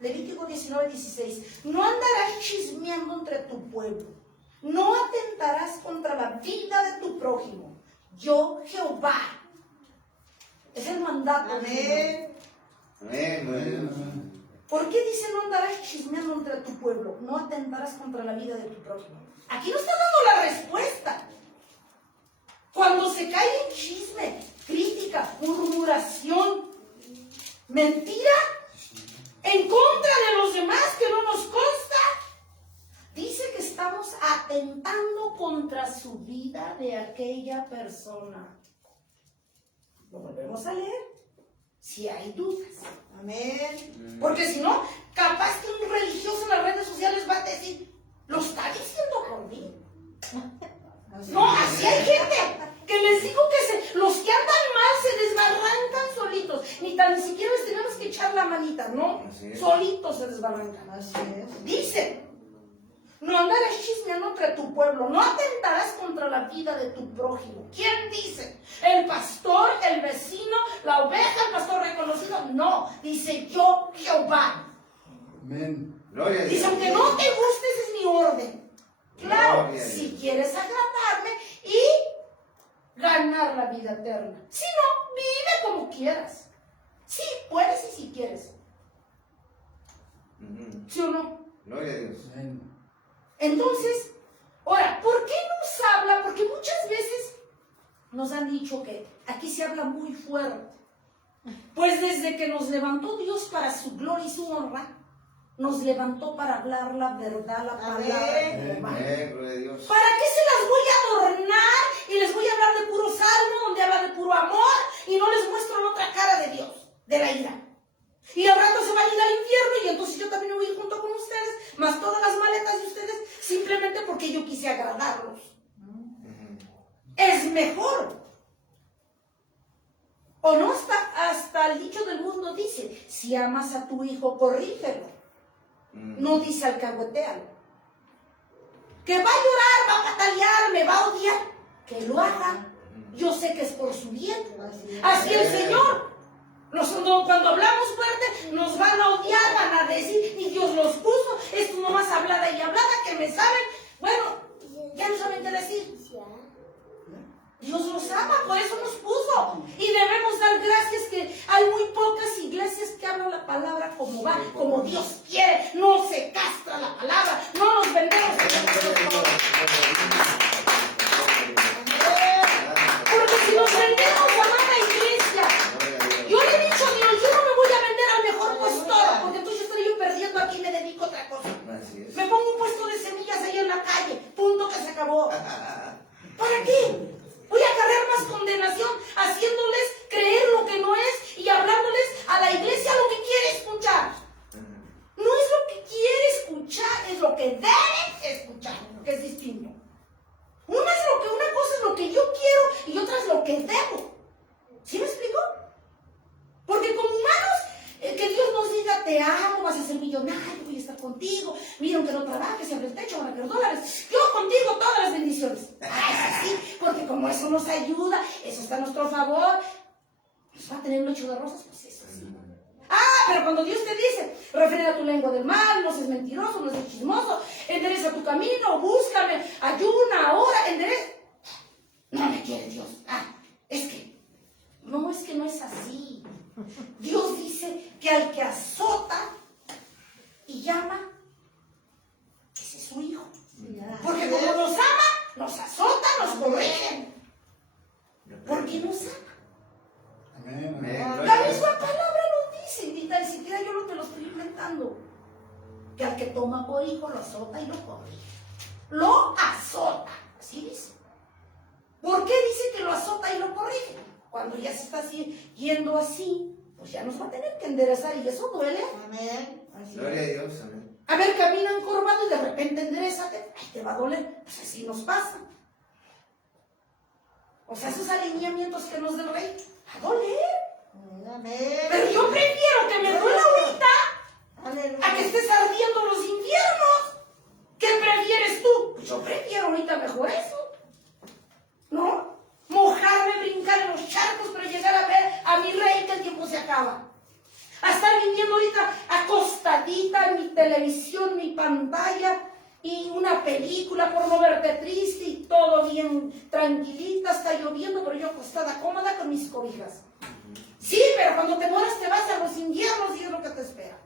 Levítico 19, 16. No andarás chismeando entre tu pueblo. No atentarás contra la vida de tu prójimo. Yo Jehová. Es el mandato. Amén. Amén. Gloria a Dios. ¿Por qué dice no andarás chismeando entre tu pueblo? No atentarás contra la vida de tu prójimo. Aquí no está dando la respuesta. Cuando se cae en chisme, crítica, murmuración, mentira, en contra de los demás que no nos consta, dice que estamos atentando contra su vida de aquella persona. Lo volvemos a leer, si hay dudas. Amén. Porque si no, capaz que un religioso en las redes sociales va a decir, lo está diciendo por mí. No, así hay gente que les digo que los que andan mal se desbarrancan solitos. Ni tan siquiera les tenemos que echar la manita, ¿no? Solitos se desbarrancan. Así es. Dice, no andarás chismeando entre tu pueblo, no atentarás contra la vida de tu prójimo. ¿Quién dice? ¿El pastor, el vecino, la oveja, el pastor reconocido? No, dice yo, Jehová. Amén. Gloria a Dios. Dice, aunque no te guste, esa es mi orden. Claro, Gloria a Dios. si quieres agradarme y ganar la vida eterna. Si no, vive como quieras. Sí, puedes y si quieres. Ujú. ¿Sí o no? Gloria a Dios. Amén. Entonces, ahora, ¿por qué nos habla? Porque muchas veces nos han dicho que aquí se habla muy fuerte. Pues desde que nos levantó Dios para su gloria y su honra, nos levantó para hablar la verdad, la palabra de Jehová. Amén. Gloria a Dios. ¿Para qué se las voy a adornar y les voy a hablar de puro salmo, donde habla de puro amor y no les muestro la otra cara de Dios, de la ira? Y al rato se van a ir al infierno y entonces yo también me voy a ir junto con ustedes, más todas las maletas de ustedes, simplemente porque yo quise agradarlos. Ujú. Es mejor. O no, hasta el dicho del mundo dice, si amas a tu hijo, corrígelo. No dice alcahuetealo. Que va a llorar, va a batallar, me va a odiar. Que lo haga. Yo sé que es por su bien. Así el Señor. Cuando hablamos fuerte, nos van a odiar, van a decir, y Dios los puso. Esto nomás hablada y hablada, que me saben. Bueno, ya no saben qué decir. Dios los ama, por eso nos puso. Y debemos dar gracias que hay muy pocas iglesias que hablan la palabra como va, como Dios quiere. No se castra la palabra, no nos vendemos. Porque si nos vendemos, amada iglesia, yo le he dicho a Dios, yo no me voy a vender al mejor postor, porque entonces estoy yo perdiendo aquí y me dedico a otra cosa. Así es. Me pongo un puesto de semillas ahí en la calle, punto, que se acabó. ¿Para qué? Voy a cargar más condenación haciéndoles creer lo que no es y hablándoles a la iglesia lo que quiere escuchar. No es lo que quiere escuchar, es lo que debe escuchar, que es distinto. Una cosa es lo que yo quiero y otra es lo que debo. ¿Sí me explico? Porque como humanos, que Dios nos diga, te amo, vas a ser millonario, voy a estar contigo, mira, aunque no trabajes, abre el techo, van a caer dólares, yo contigo todas las bendiciones. Eso sí, porque como eso nos ayuda, eso está a nuestro favor, nos va a tener un lecho de rosas, pues eso sí. Pero cuando Dios te dice, refrena tu lengua del mal, no seas mentiroso, no seas chismoso, endereza tu camino, búscame, ayuna, ora, endereza. No me quiere Dios. Es que no es así. Dios dice que al que azota y llama, ese es su hijo. Porque como nos ama, nos azota, nos corrige. Porque nos ama. Amén. Amén. La misma palabra lo dice, ni tan siquiera yo no te lo estoy inventando. Que al que toma por hijo lo azota y lo corrige. Lo azota, así dice. ¿Por qué dice que lo azota y lo corrige? Cuando ya se está así, yendo así, pues ya nos va a tener que enderezar y eso duele. Amén. Así Gloria a es. Dios. Amén. A ver, camina encorvado y de repente enderezate, ay, te va a doler. Pues así nos pasa. O sea, esos alineamientos que nos del rey, a doler. Amén. Pero yo prefiero que me duela ahorita Aleluya. a que estés ardiendo los infiernos. ¿Qué prefieres tú? Pues yo prefiero ahorita mejor eso. ¿No? Mojarme, brincar en los charcos, pero llegar a ver a mi rey que el tiempo se acaba. A estar viviendo ahorita acostadita en mi televisión, mi pantalla y una película por no verte triste y todo bien tranquilita, está lloviendo, pero yo acostada cómoda con mis cobijas. Sí, pero cuando te mueras te vas a los inviernos y es lo que te espera.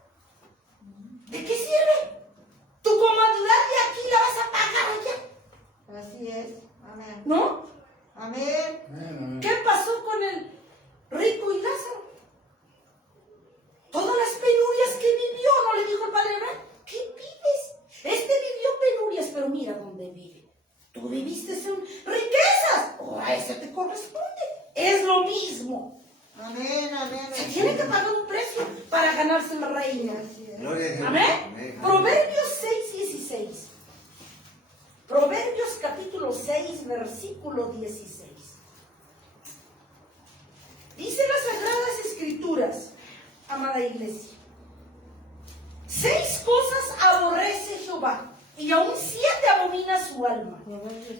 ganarse el reino. Así es. Gloria a Dios. Amén. Proverbios 6:16. Proverbios capítulo 6, versículo 16. Dice las Sagradas Escrituras, amada iglesia: 6 cosas aborrece Jehová, y aún 7 abomina su alma.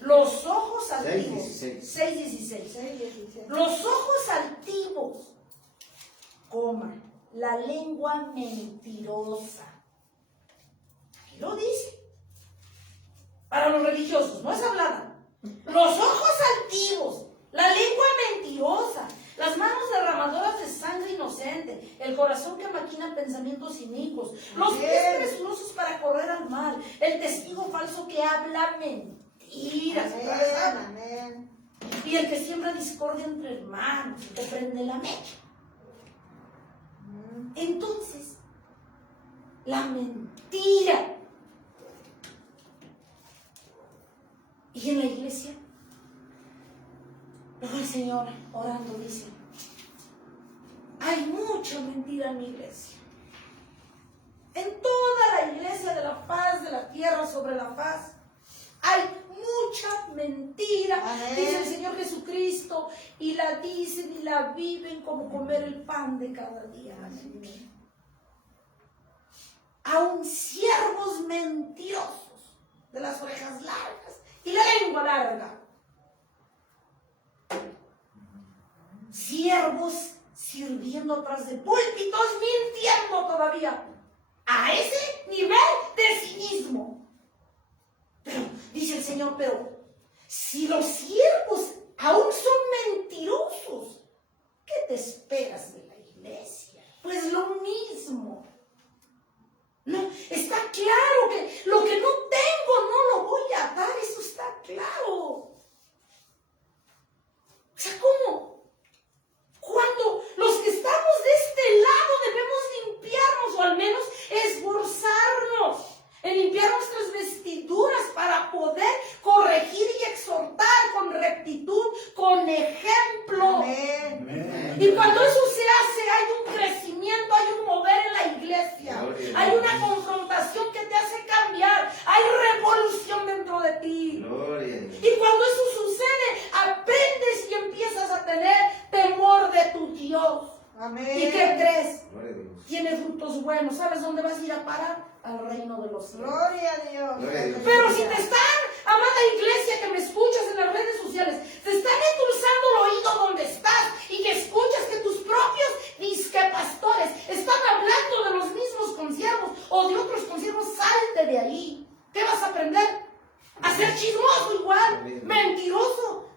Los ojos altivos. 6:16. 6:16. 6:16. Los ojos altivos, coma, la lengua mentirosa. Aquí lo dice. Para los religiosos, no es hablada. Los ojos altivos, la lengua mentirosa, las manos derramadoras de sangre inocente, el corazón que maquina pensamientos inicuos, los pies presurosos para correr al mal, el testigo falso que habla mentiras. Amén. Amén. Y el que siembra discordia entre hermanos, que prende la mecha. Entonces, la mentira. Y en la iglesia, luego el Señor orando dice: hay mucha mentira en mi iglesia. En toda la iglesia de la faz de la tierra, sobre la faz, hay mucha mentira. Amén. Dice el Señor Jesucristo, y la dicen y la viven como comer el pan de cada día. Amén. Aun siervos mentirosos, de las orejas largas y la lengua larga. Siervos sirviendo atrás de púlpitos, mintiendo todavía. A ese nivel de cinismo. Pero, dice el Señor, pero si los siervos aún son mentirosos, ¿qué te esperas de la iglesia? Pues lo mismo. No, está claro que lo que no tengo no lo voy a dar, eso está claro. O sea, ¿cómo? Cuando los que estamos de este lado debemos limpiarnos, o al menos esforzarnos en limpiar nuestras vestiduras para poder corregir y exhortar con rectitud, con ejemplo. Amén. Amén. Y cuando eso se hace, hay un crecimiento, hay un mover en la iglesia, Gloria a hay Dios. una confrontación que te hace cambiar, hay revolución dentro de ti. Gloria a Dios. Y cuando eso sucede, aprendes y empiezas a tener temor de tu Dios. Amén. ¿Y qué crees? Gloria a Dios. Tiene frutos buenos. ¿Sabes dónde vas a ir a parar? Al reino de los cielos. Gloria a Dios. Gloria a Dios. Pero si te están, amada iglesia que me escuchas en las redes sociales, te están endulzando el oído donde estás y que escuchas que tus propios disque pastores están hablando de los mismos consiervos o de otros consiervos, salte de ahí. ¿Qué vas a aprender? A ser chismoso igual, mentiroso,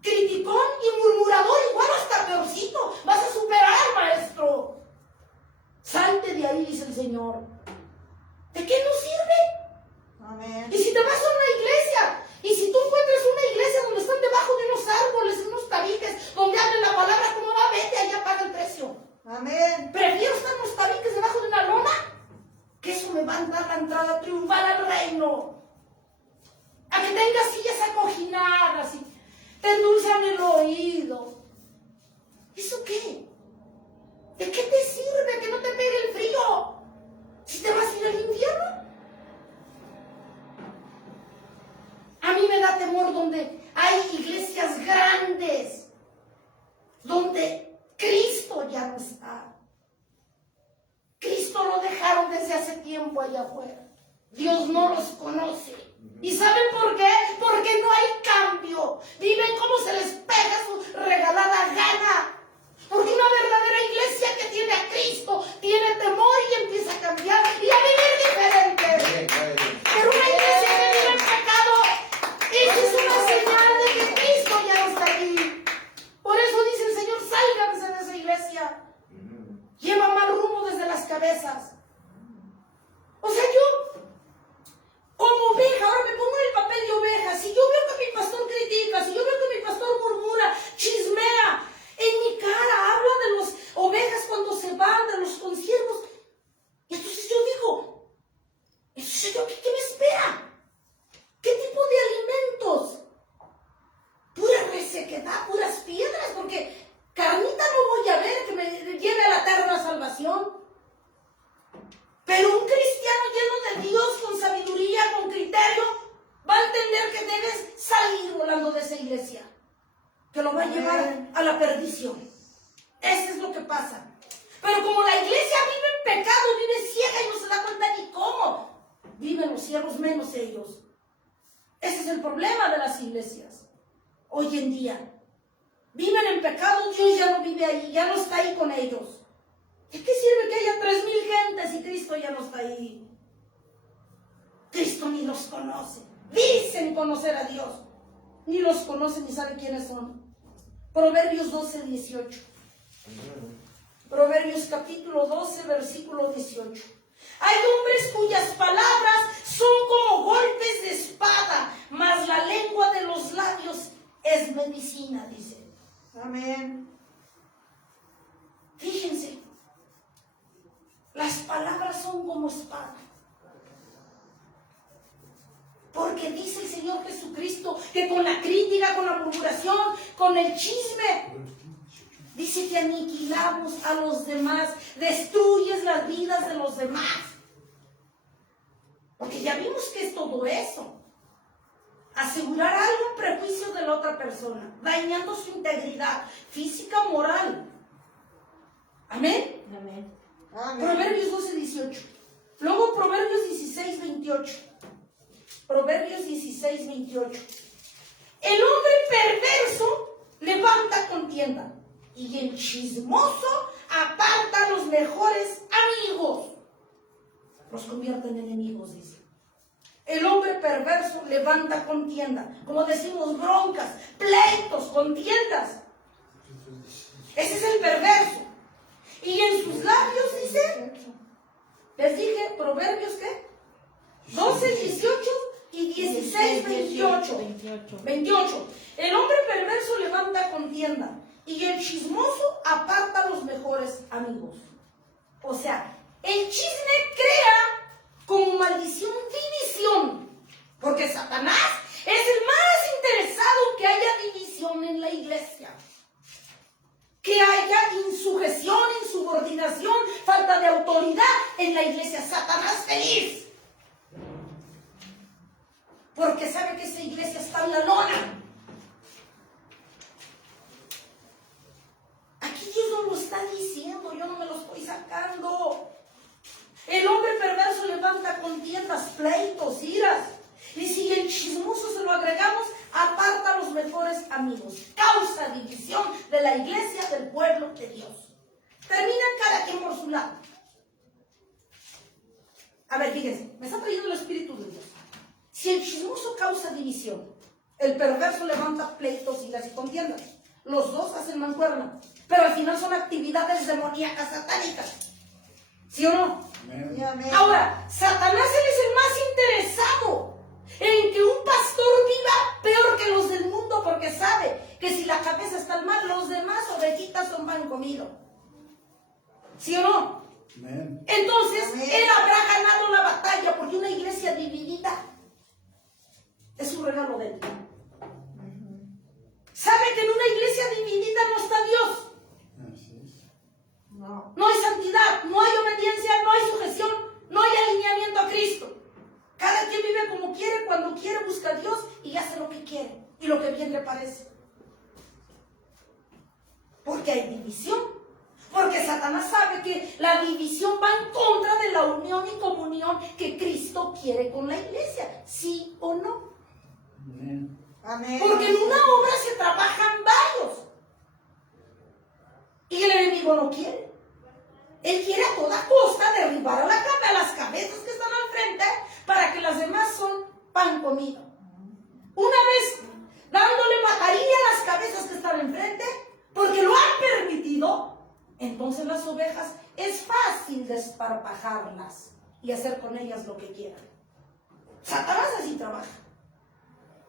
criticón y murmurador igual, hasta peorcito. Vas a superar, maestro. Salte de ahí, dice el Señor. ¿De qué nos sirve? Amén. Y si te vas a una iglesia, y si tú encuentras una iglesia donde están debajo de unos árboles, unos tabiques, donde hablan la palabra, ¿cómo va? Vete allá, paga el precio. Amén. Prefiero estar en los tabiques debajo de una lona, que eso me va a dar la entrada triunfal al reino. A que tengas sillas acoginadas y te endulzan el oído. ¿Eso qué? ¿De qué te sirve que no te pegue el frío? ¿Si te vas a ir al infierno? A mí me da temor donde hay iglesias grandes, donde Cristo ya no está. Cristo lo dejaron desde hace tiempo allá afuera. Dios no los conoce. ¿Y saben por qué? Porque no hay cambio. Viven como se les pega su regalada gana. Porque una verdadera iglesia que tiene a Cristo tiene temor y empieza a cambiar y a vivir diferente. Amén. Gloria a Dios. Pero una iglesia que vive en pecado, esa es una señal de que Cristo ya no está aquí. Por eso dice el Señor, sálganse de esa iglesia. Lleva mal rumbo desde las cabezas. O sea, yo, como oveja, ahora me pongo en el papel de oveja. Si yo veo que mi pastor critica, si yo veo que mi pastor murmura, chismea, en mi cara habla de las ovejas cuando se van, de los consiervos. Y entonces yo digo, entonces yo, ¿qué me espera? ¿Qué tipo de alimentos? Pura resequedad, puras piedras, porque carnita no voy a ver que me lleve a la eterna salvación. tentación. Pero un cristiano lleno de Dios, con sabiduría, con criterio, va a entender que debes salir volando de esa iglesia, que lo va a llevar a la perdición. Eso es lo que pasa. Pero como la iglesia vive en pecado, vive ciega y no se da cuenta ni cómo, viven los ciegos menos ellos. Ese es el problema de las iglesias hoy en día. Viven en pecado, Dios ya no vive ahí, ya no está ahí con ellos. ¿De qué sirve que haya 3,000 gentes y Cristo ya no está ahí? Cristo ni los conoce. Dicen conocer a Dios. Ni los conocen ni saben quiénes son. Proverbios 12, 18. Proverbios capítulo 12, versículo 18. Hay hombres cuyas palabras son como golpes de espada, mas la lengua de los labios es medicina, dice. Amén. Fíjense, las palabras son como espada. Porque dice el Señor Jesucristo que con la crítica, con la murmuración, con el chisme, dice que aniquilamos a los demás, destruyes las vidas de los demás. Porque ya vimos que es todo eso. Asegurar algo en prejuicio de la otra persona, dañando su integridad física, moral. Amén. Amén. Amén. Proverbios 12, 18. Luego Proverbios 16, 28. Proverbios 16, 28. El hombre perverso levanta contienda y el chismoso aparta a los mejores amigos. Los convierte en enemigos, dice. El hombre perverso levanta contienda, como decimos, broncas, pleitos, contiendas. Ese es el perverso. Y en sus labios dice, les dije, Proverbios, ¿qué? 12, 18 y 16, 28. 28. El hombre perverso levanta contienda y el chismoso aparta a los mejores amigos. O sea, el chisme crea como maldición división, porque Satanás es el más interesado en que haya división en la iglesia. Que haya insujeción, insubordinación, falta de autoridad en la iglesia. Satanás feliz. Porque sabe que esa iglesia está en la lona. Aquí Dios no lo está diciendo, yo no me lo estoy sacando. El hombre perverso levanta contiendas, pleitos, iras. Y si el chismoso se lo agregamos, aparta a los mejores amigos. Causa división de la iglesia, del pueblo de Dios. Terminan cada quien por su lado. A ver, fíjense, me está trayendo el Espíritu de Dios. Si el chismoso causa división, el perverso levanta pleitos, iras y contiendas. Los dos hacen mancuerna, pero al final son actividades demoníacas, satánicas. ¿Sí o no? Amén. Y amén. Ahora, Satanás él es el más interesado en que un pastor viva peor que los del mundo, porque sabe que si la cabeza está mal, los demás ovejitas son pan comido. ¿Sí o no? Amén. Entonces, Amén. él habrá ganado la batalla, porque una iglesia dividida es un regalo de él. Sabe que en una iglesia dividida no está Dios. Así es. No. No hay santidad, no hay obediencia, no hay sujeción, no hay alineamiento a Cristo. Cada quien vive como quiere, cuando quiere, busca a Dios y hace lo que quiere y lo que bien le parece. Porque hay división. Porque Satanás sabe que la división va en contra de la unión y comunión que Cristo quiere con la iglesia. ¿Sí o no? Amén. Amén. Porque en una obra se trabajan varios. Y el enemigo no quiere. Él quiere a toda costa derribar a las cabezas que están al frente para que las demás son pan comido. Una vez dándole mataría a las cabezas que están enfrente, porque lo han permitido, entonces las ovejas es fácil desparpajarlas y hacer con ellas lo que quieran. Satanás así trabaja.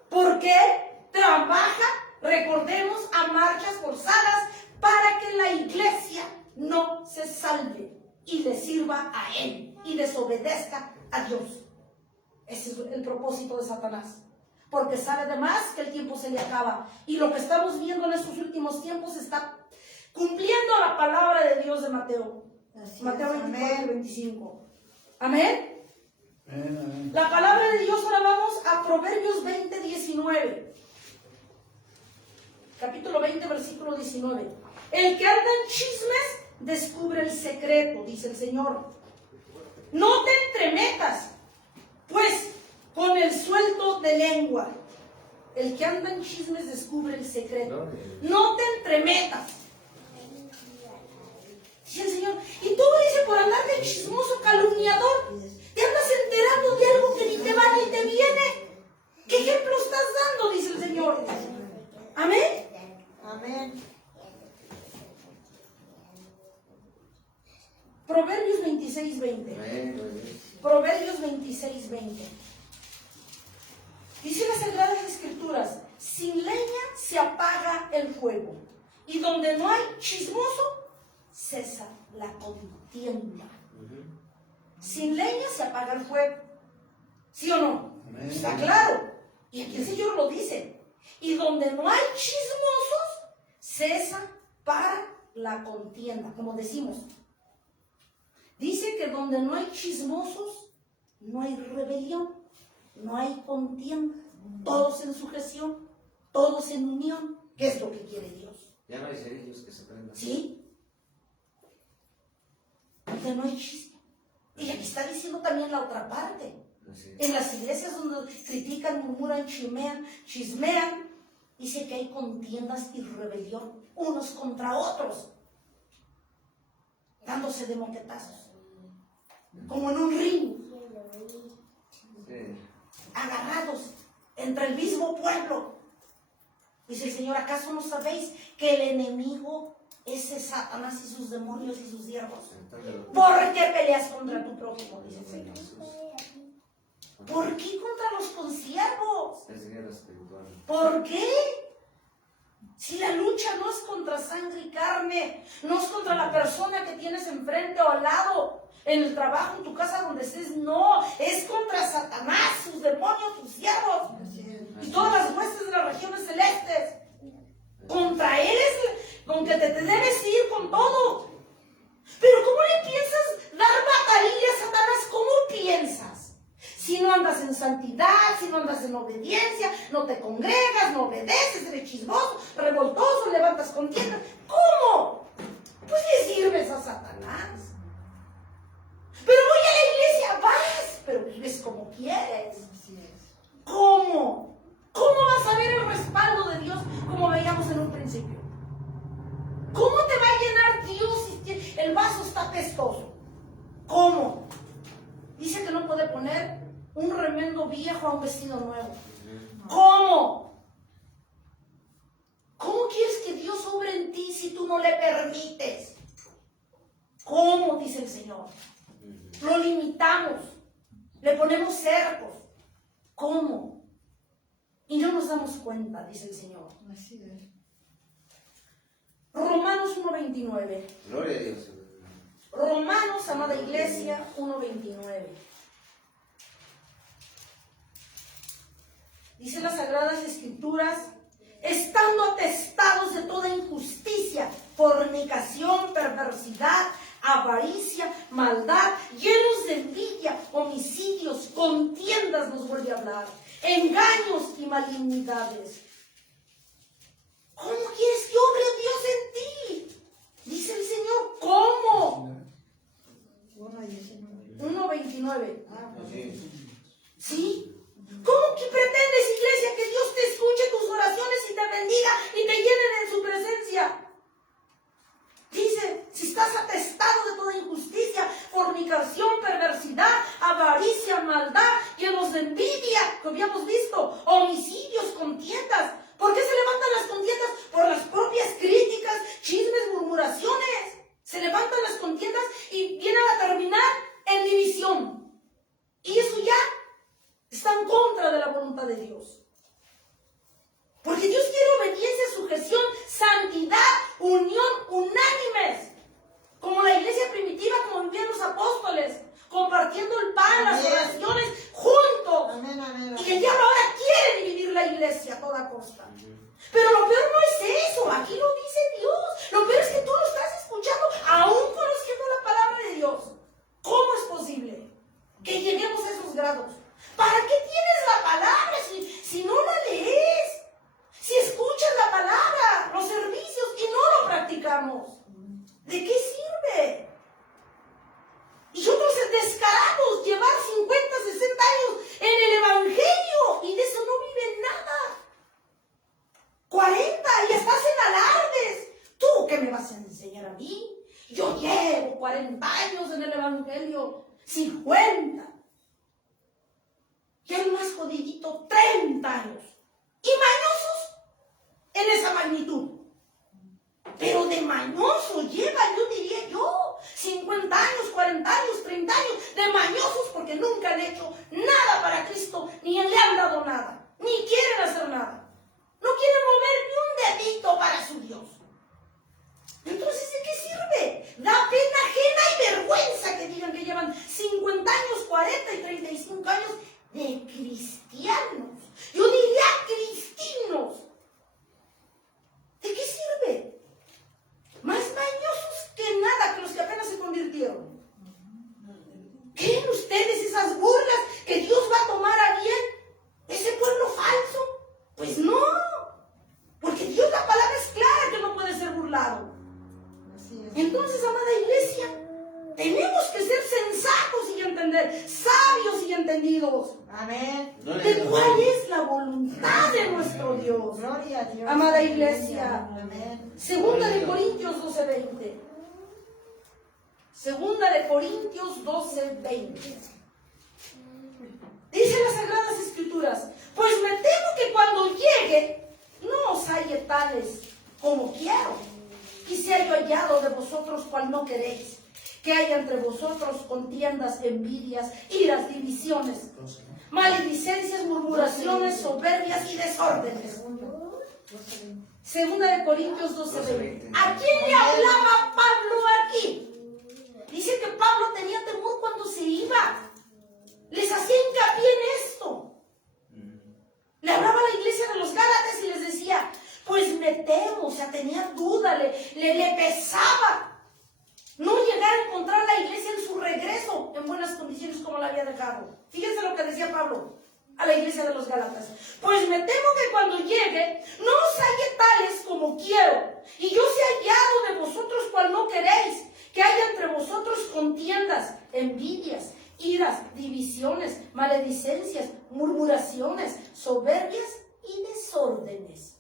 Porque trabaja, recordemos, a marchas forzadas para que la iglesia no se salve y le sirva a él y desobedezca a Dios. Ese es el propósito de Satanás. Porque sabe además que el tiempo se le acaba. Y lo que estamos viendo en estos últimos tiempos está cumpliendo la palabra de Dios de Mateo. Así es. Mateo 24 y Amén. 25. Amén. Amén, amén. La palabra de Dios, ahora vamos a Proverbios 20, 19. Capítulo 20, versículo 19. El que anda en chismes descubre el secreto, dice el Señor. No te entremetas, pues, con el suelto de lengua. El que anda en chismes descubre el secreto. No te entremetas. Dice el Señor. Y tú, dice, por andar de chismoso calumniador, te andas enterando de algo que ni te va ni te viene. ¿Qué ejemplo estás dando? Dice el Señor. Amén. Amén. Proverbios 26, 20. Amén, gloria a Dios. Proverbios 26, 20. Dice las Sagradas Escrituras, sin leña se apaga el fuego, y donde no hay chismoso, cesa la contienda. Sin leña se apaga el fuego. ¿Sí o no? Amén. Está claro. Y aquí el Señor lo dice. Y donde no hay chismosos, cesa para la contienda, como decimos. Dice que donde no hay chismosos, no hay rebelión, no hay contienda. Todos en sujeción, todos en unión. ¿Qué es lo que quiere Dios? Ya no hay cerillos que se prendan. ¿Sí? Donde no hay chisme. Y aquí está diciendo también la otra parte. Así es. En las iglesias donde critican, murmuran, chismean, dice que hay contiendas y rebelión, unos contra otros, dándose de moquetazos, como en un ring, Sí. agarrados entre el mismo pueblo. Dice el Señor, ¿acaso no sabéis que el enemigo es Satanás y sus demonios y sus siervos? ¿Por qué peleas contra tu prójimo? Dice el Señor. ¿Por qué contra los consiervos? Es guerra espiritual. ¿Por qué? Si la lucha no es contra sangre y carne, no es contra la persona que tienes enfrente o al lado, en el trabajo, en tu casa, donde estés, no, es contra Satanás, sus demonios, sus siervos Así es. y todas las huestes de las regiones celestes. Contra él es con que te debes ir con todo. Pero ¿cómo le piensas dar batalla a Satanás? ¿Cómo piensas? Si no andas en santidad, si no andas en obediencia, no te congregas, no obedeces, eres chismoso, revoltoso, levantas contiendas. ¿Cómo? Pues le sirves a Satanás. Pero voy a la iglesia, vas, pero vives como quieres. Así es. ¿Cómo? ¿Cómo vas a ver el respaldo de Dios como veíamos en un principio? ¿Cómo te va a llenar Dios si el vaso está pestoso? ¿Cómo? Dice que no puede poner un remendo viejo a un vestido nuevo. ¿Cómo? ¿Cómo quieres que Dios obre en ti si tú no le permites? ¿Cómo? Dice el Señor. Lo limitamos, le ponemos cercos. ¿Cómo? Y no nos damos cuenta, dice el Señor. Así es. Romanos 1:29. Gloria a Dios. Romanos, amada iglesia, 1:29. Dice las Sagradas Escrituras, estando atestados de toda injusticia, fornicación, perversidad, avaricia, maldad, llenos de envidia, homicidios, contiendas, nos vuelve a hablar, engaños y malignidades. ¿Cómo quieres que obre Dios en ti? Dice el Señor, ¿cómo? 1:19. 1:29. Ah, pues Sí. ¿Sí? ¿Cómo que pretendes, iglesia, que Dios te escuche tus oraciones y te bendiga y te llene de su presencia? Dice, si estás atestado de toda injusticia, fornicación, perversidad, avaricia, maldad, llenos de envidia, que habíamos visto, homicidios, contiendas. ¿Por qué se levantan las contiendas? Por las propias críticas, chismes, murmuraciones. Se levantan las contiendas y vienen a terminar en división. Y eso ya está en contra de la voluntad de Dios. Porque Dios quiere obediencia, sujeción, santidad, unión, unánimes. Como la iglesia primitiva, como vivían los apóstoles, compartiendo el pan, las Amén. oraciones, juntos. amén, amén. Y el diablo ahora quiere dividir la iglesia a toda costa. Pero lo peor no es eso, aquí lo dice Dios. Lo peor es que tú lo estás escuchando, aún conociendo la palabra en el Evangelio 50. Y el más jodidito, 30 años. Y mañosos en esa magnitud. Pero de mañosos llevan, yo diría yo, 50 años, 40 años, 30 años, de mañosos porque nunca han hecho nada para Cristo, ni le han dado nada, ni quieren hacer nada. No quieren mover ni un dedito para su Dios. Entonces, ¿de qué sirve? Da pena ajena y vergüenza que digan que llevan 50 años, 40 y 35 años de cristianos. Yo diría cristinos. ¿De qué sirve? Más mañosos que nada que los que apenas se convirtieron. ¿Creen ustedes esas burlas que Dios va a tomar a bien ese pueblo falso? Pues no. Porque Dios, la palabra es clara que no puede ser burlado. Así es. Entonces, amada iglesia, tenemos que ser sensatos y entender, sabios y entendidos Amén. de cuál es la voluntad de nuestro Dios. Gloria a Dios. Amada iglesia. Amén. Segunda de Corintios 12:20. Segunda de Corintios 12:20. Dice las Sagradas Escrituras: pues me temo que cuando llegue no os halle tales como quiero, y sea yo hallado de vosotros cual no queréis, que haya entre vosotros contiendas, envidias, iras, divisiones, maledicencias, murmuraciones, soberbias y desórdenes. Segunda de Corintios 12:20. ¿A quién le hablaba Pablo aquí? Dice que Pablo tenía temor cuando se iba. Les hacía hincapié en esto. Le hablaba a la iglesia de los Gálatas y les decía: pues me temo, o sea, tenía duda, le pesaba no llegar a encontrar la iglesia en su regreso en buenas condiciones como la había dejado. Fíjense lo que decía Pablo a la iglesia de los Gálatas: pues me temo que cuando llegue no os halle tales como quiero, y yo sea hallado de vosotros cual no queréis, que haya entre vosotros contiendas, envidias, iras, divisiones, maledicencias, murmuraciones, soberbias y desórdenes.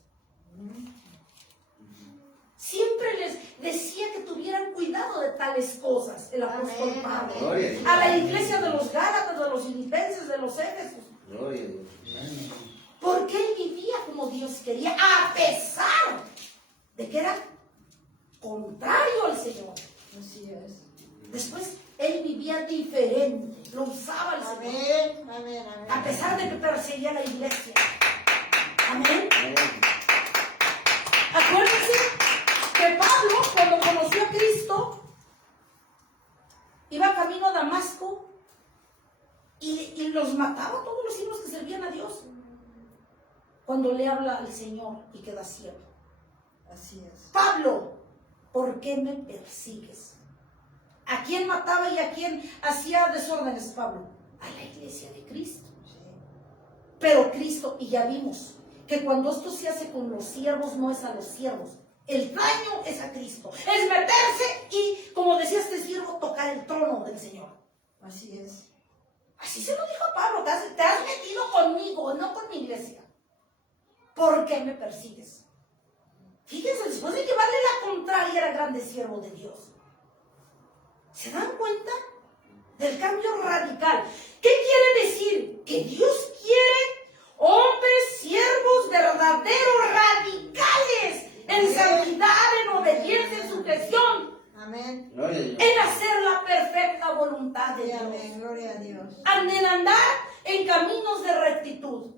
Siempre les decía que tuvieran cuidado de tales cosas el apóstol Amén, Pablo. amén. A la iglesia de los Gálatas, de los Filipenses, de los Éfesos. Gloria a Dios. Porque él vivía como Dios quería, a pesar de que era contrario al Señor. Así es. Después, él vivía diferente, lo usaba el Señor. Amén. Amén. Amén. A pesar de que perseguía a la iglesia. Amén. Amén. Acuérdense que Pablo, cuando conoció a Cristo, iba camino a Damasco y los mataba a todos los hijos que servían a Dios. Cuando le habla al Señor y queda ciego: Así es. Pablo, ¿por qué me persigues? ¿A quién mataba y a quién hacía desórdenes Pablo? A la iglesia de Cristo. Sí. Pero Cristo, y ya vimos que cuando esto se hace con los siervos, no es a los siervos. El daño es a Cristo. Es meterse y, como decía este siervo, tocar el trono del Señor. Así es. Así se lo dijo a Pablo: te has metido conmigo, no con mi iglesia. ¿Por qué me persigues? Fíjense, después de llevarle la contraria, era grande siervo de Dios. ¿Se dan cuenta del cambio radical? ¿Qué quiere decir? Que Dios quiere hombres, siervos verdaderos, radicales, en santidad, en obediencia, en sujeción, Amén. Gloria a Dios. en hacer la perfecta voluntad de Sí, Dios, amén. Gloria a Dios. en andar en caminos de rectitud.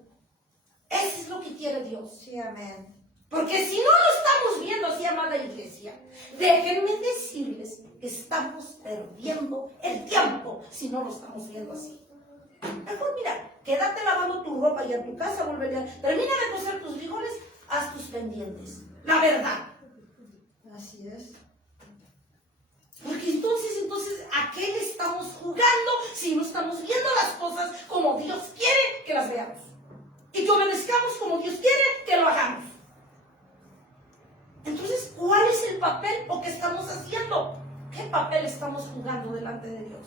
Eso es lo que quiere Dios. Sí, amén. Porque si no lo estamos viendo así, amada iglesia, déjenme decirles que estamos perdiendo el tiempo si no lo estamos viendo así. Mejor mira, quédate lavando tu ropa y a tu casa volveré a... Termina de cocer tus frijoles, haz tus pendientes. La verdad. Así es. Porque entonces, ¿a qué le estamos jugando si no estamos viendo las cosas como Dios quiere que las veamos? Y que obedezcamos como Dios quiere que lo hagamos. Entonces, ¿cuál es el papel o qué estamos haciendo? ¿Qué papel estamos jugando delante de Dios?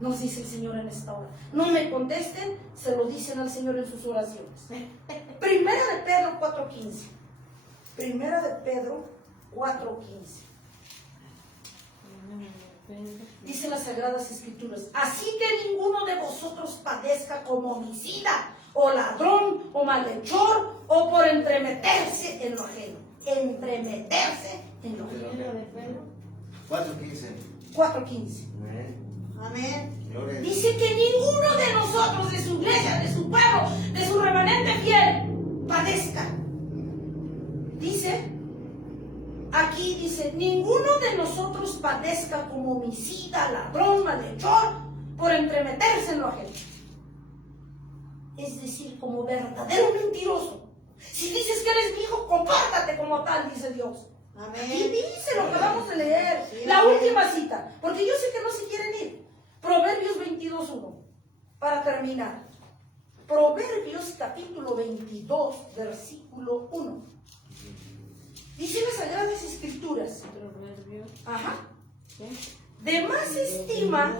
Nos dice el Señor en esta hora. No me contesten, se lo dicen al Señor en sus oraciones. Primera de Pedro 4:15. Primera de Pedro 4:15. Dice las Sagradas Escrituras, así que ninguno de vosotros padezca como homicida, o ladrón, o malhechor, o por entremeterse en lo ajeno. Entremeterse en lo ajeno. 4:15. 4:15. Amén. Amén. Gloria a Dios. Dice que ninguno de nosotros, de su iglesia, de su pueblo, de su remanente fiel, padezca. Dice, aquí dice, ninguno de nosotros padezca como homicida, ladrón, malhechor, por entremeterse en lo ajeno. Es decir, como verdadero mentiroso. Si dices que eres mi hijo, compórtate como tal, dice Dios. Y Amén. dice lo que vamos a leer. Sí, La amén. última cita, porque yo sé que no se quieren ir. Proverbios 22:1, para terminar. Proverbios capítulo 22, versículo 1. Dice las Sagradas Escrituras. Proverbios. Ajá. ¿Sí? De más estima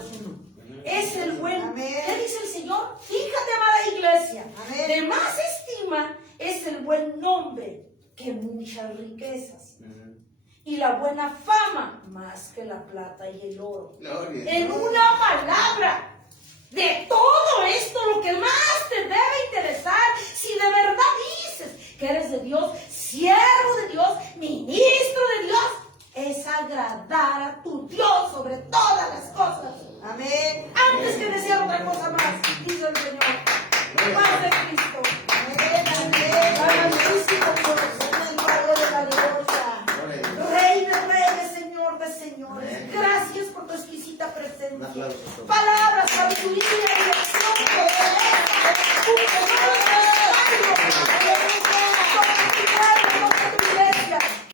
es el buen. Amén. ¿Qué dice el Señor? Fíjate, amada iglesia. Amén. De más estima es el buen nombre que muchas riquezas. Ujú. Y la buena fama más que la plata y el oro. Gloria. En una palabra, de todo esto, lo que más te debe interesar, si de verdad dices que eres de Dios, siervo de Dios, ministro de Dios, es agradar a tu Dios sobre todas las cosas. Amén. Antes que desear otra cosa más, dice el Señor. Paz de Cristo. Amén. Amén. Grandísimo Dios, Padre de la gloria. Gloria a Dios. Rey de reyes, Señor de señores. Amén. Gracias por tu exquisita Un presencia. aplauso a todos. Palabras, sabiduría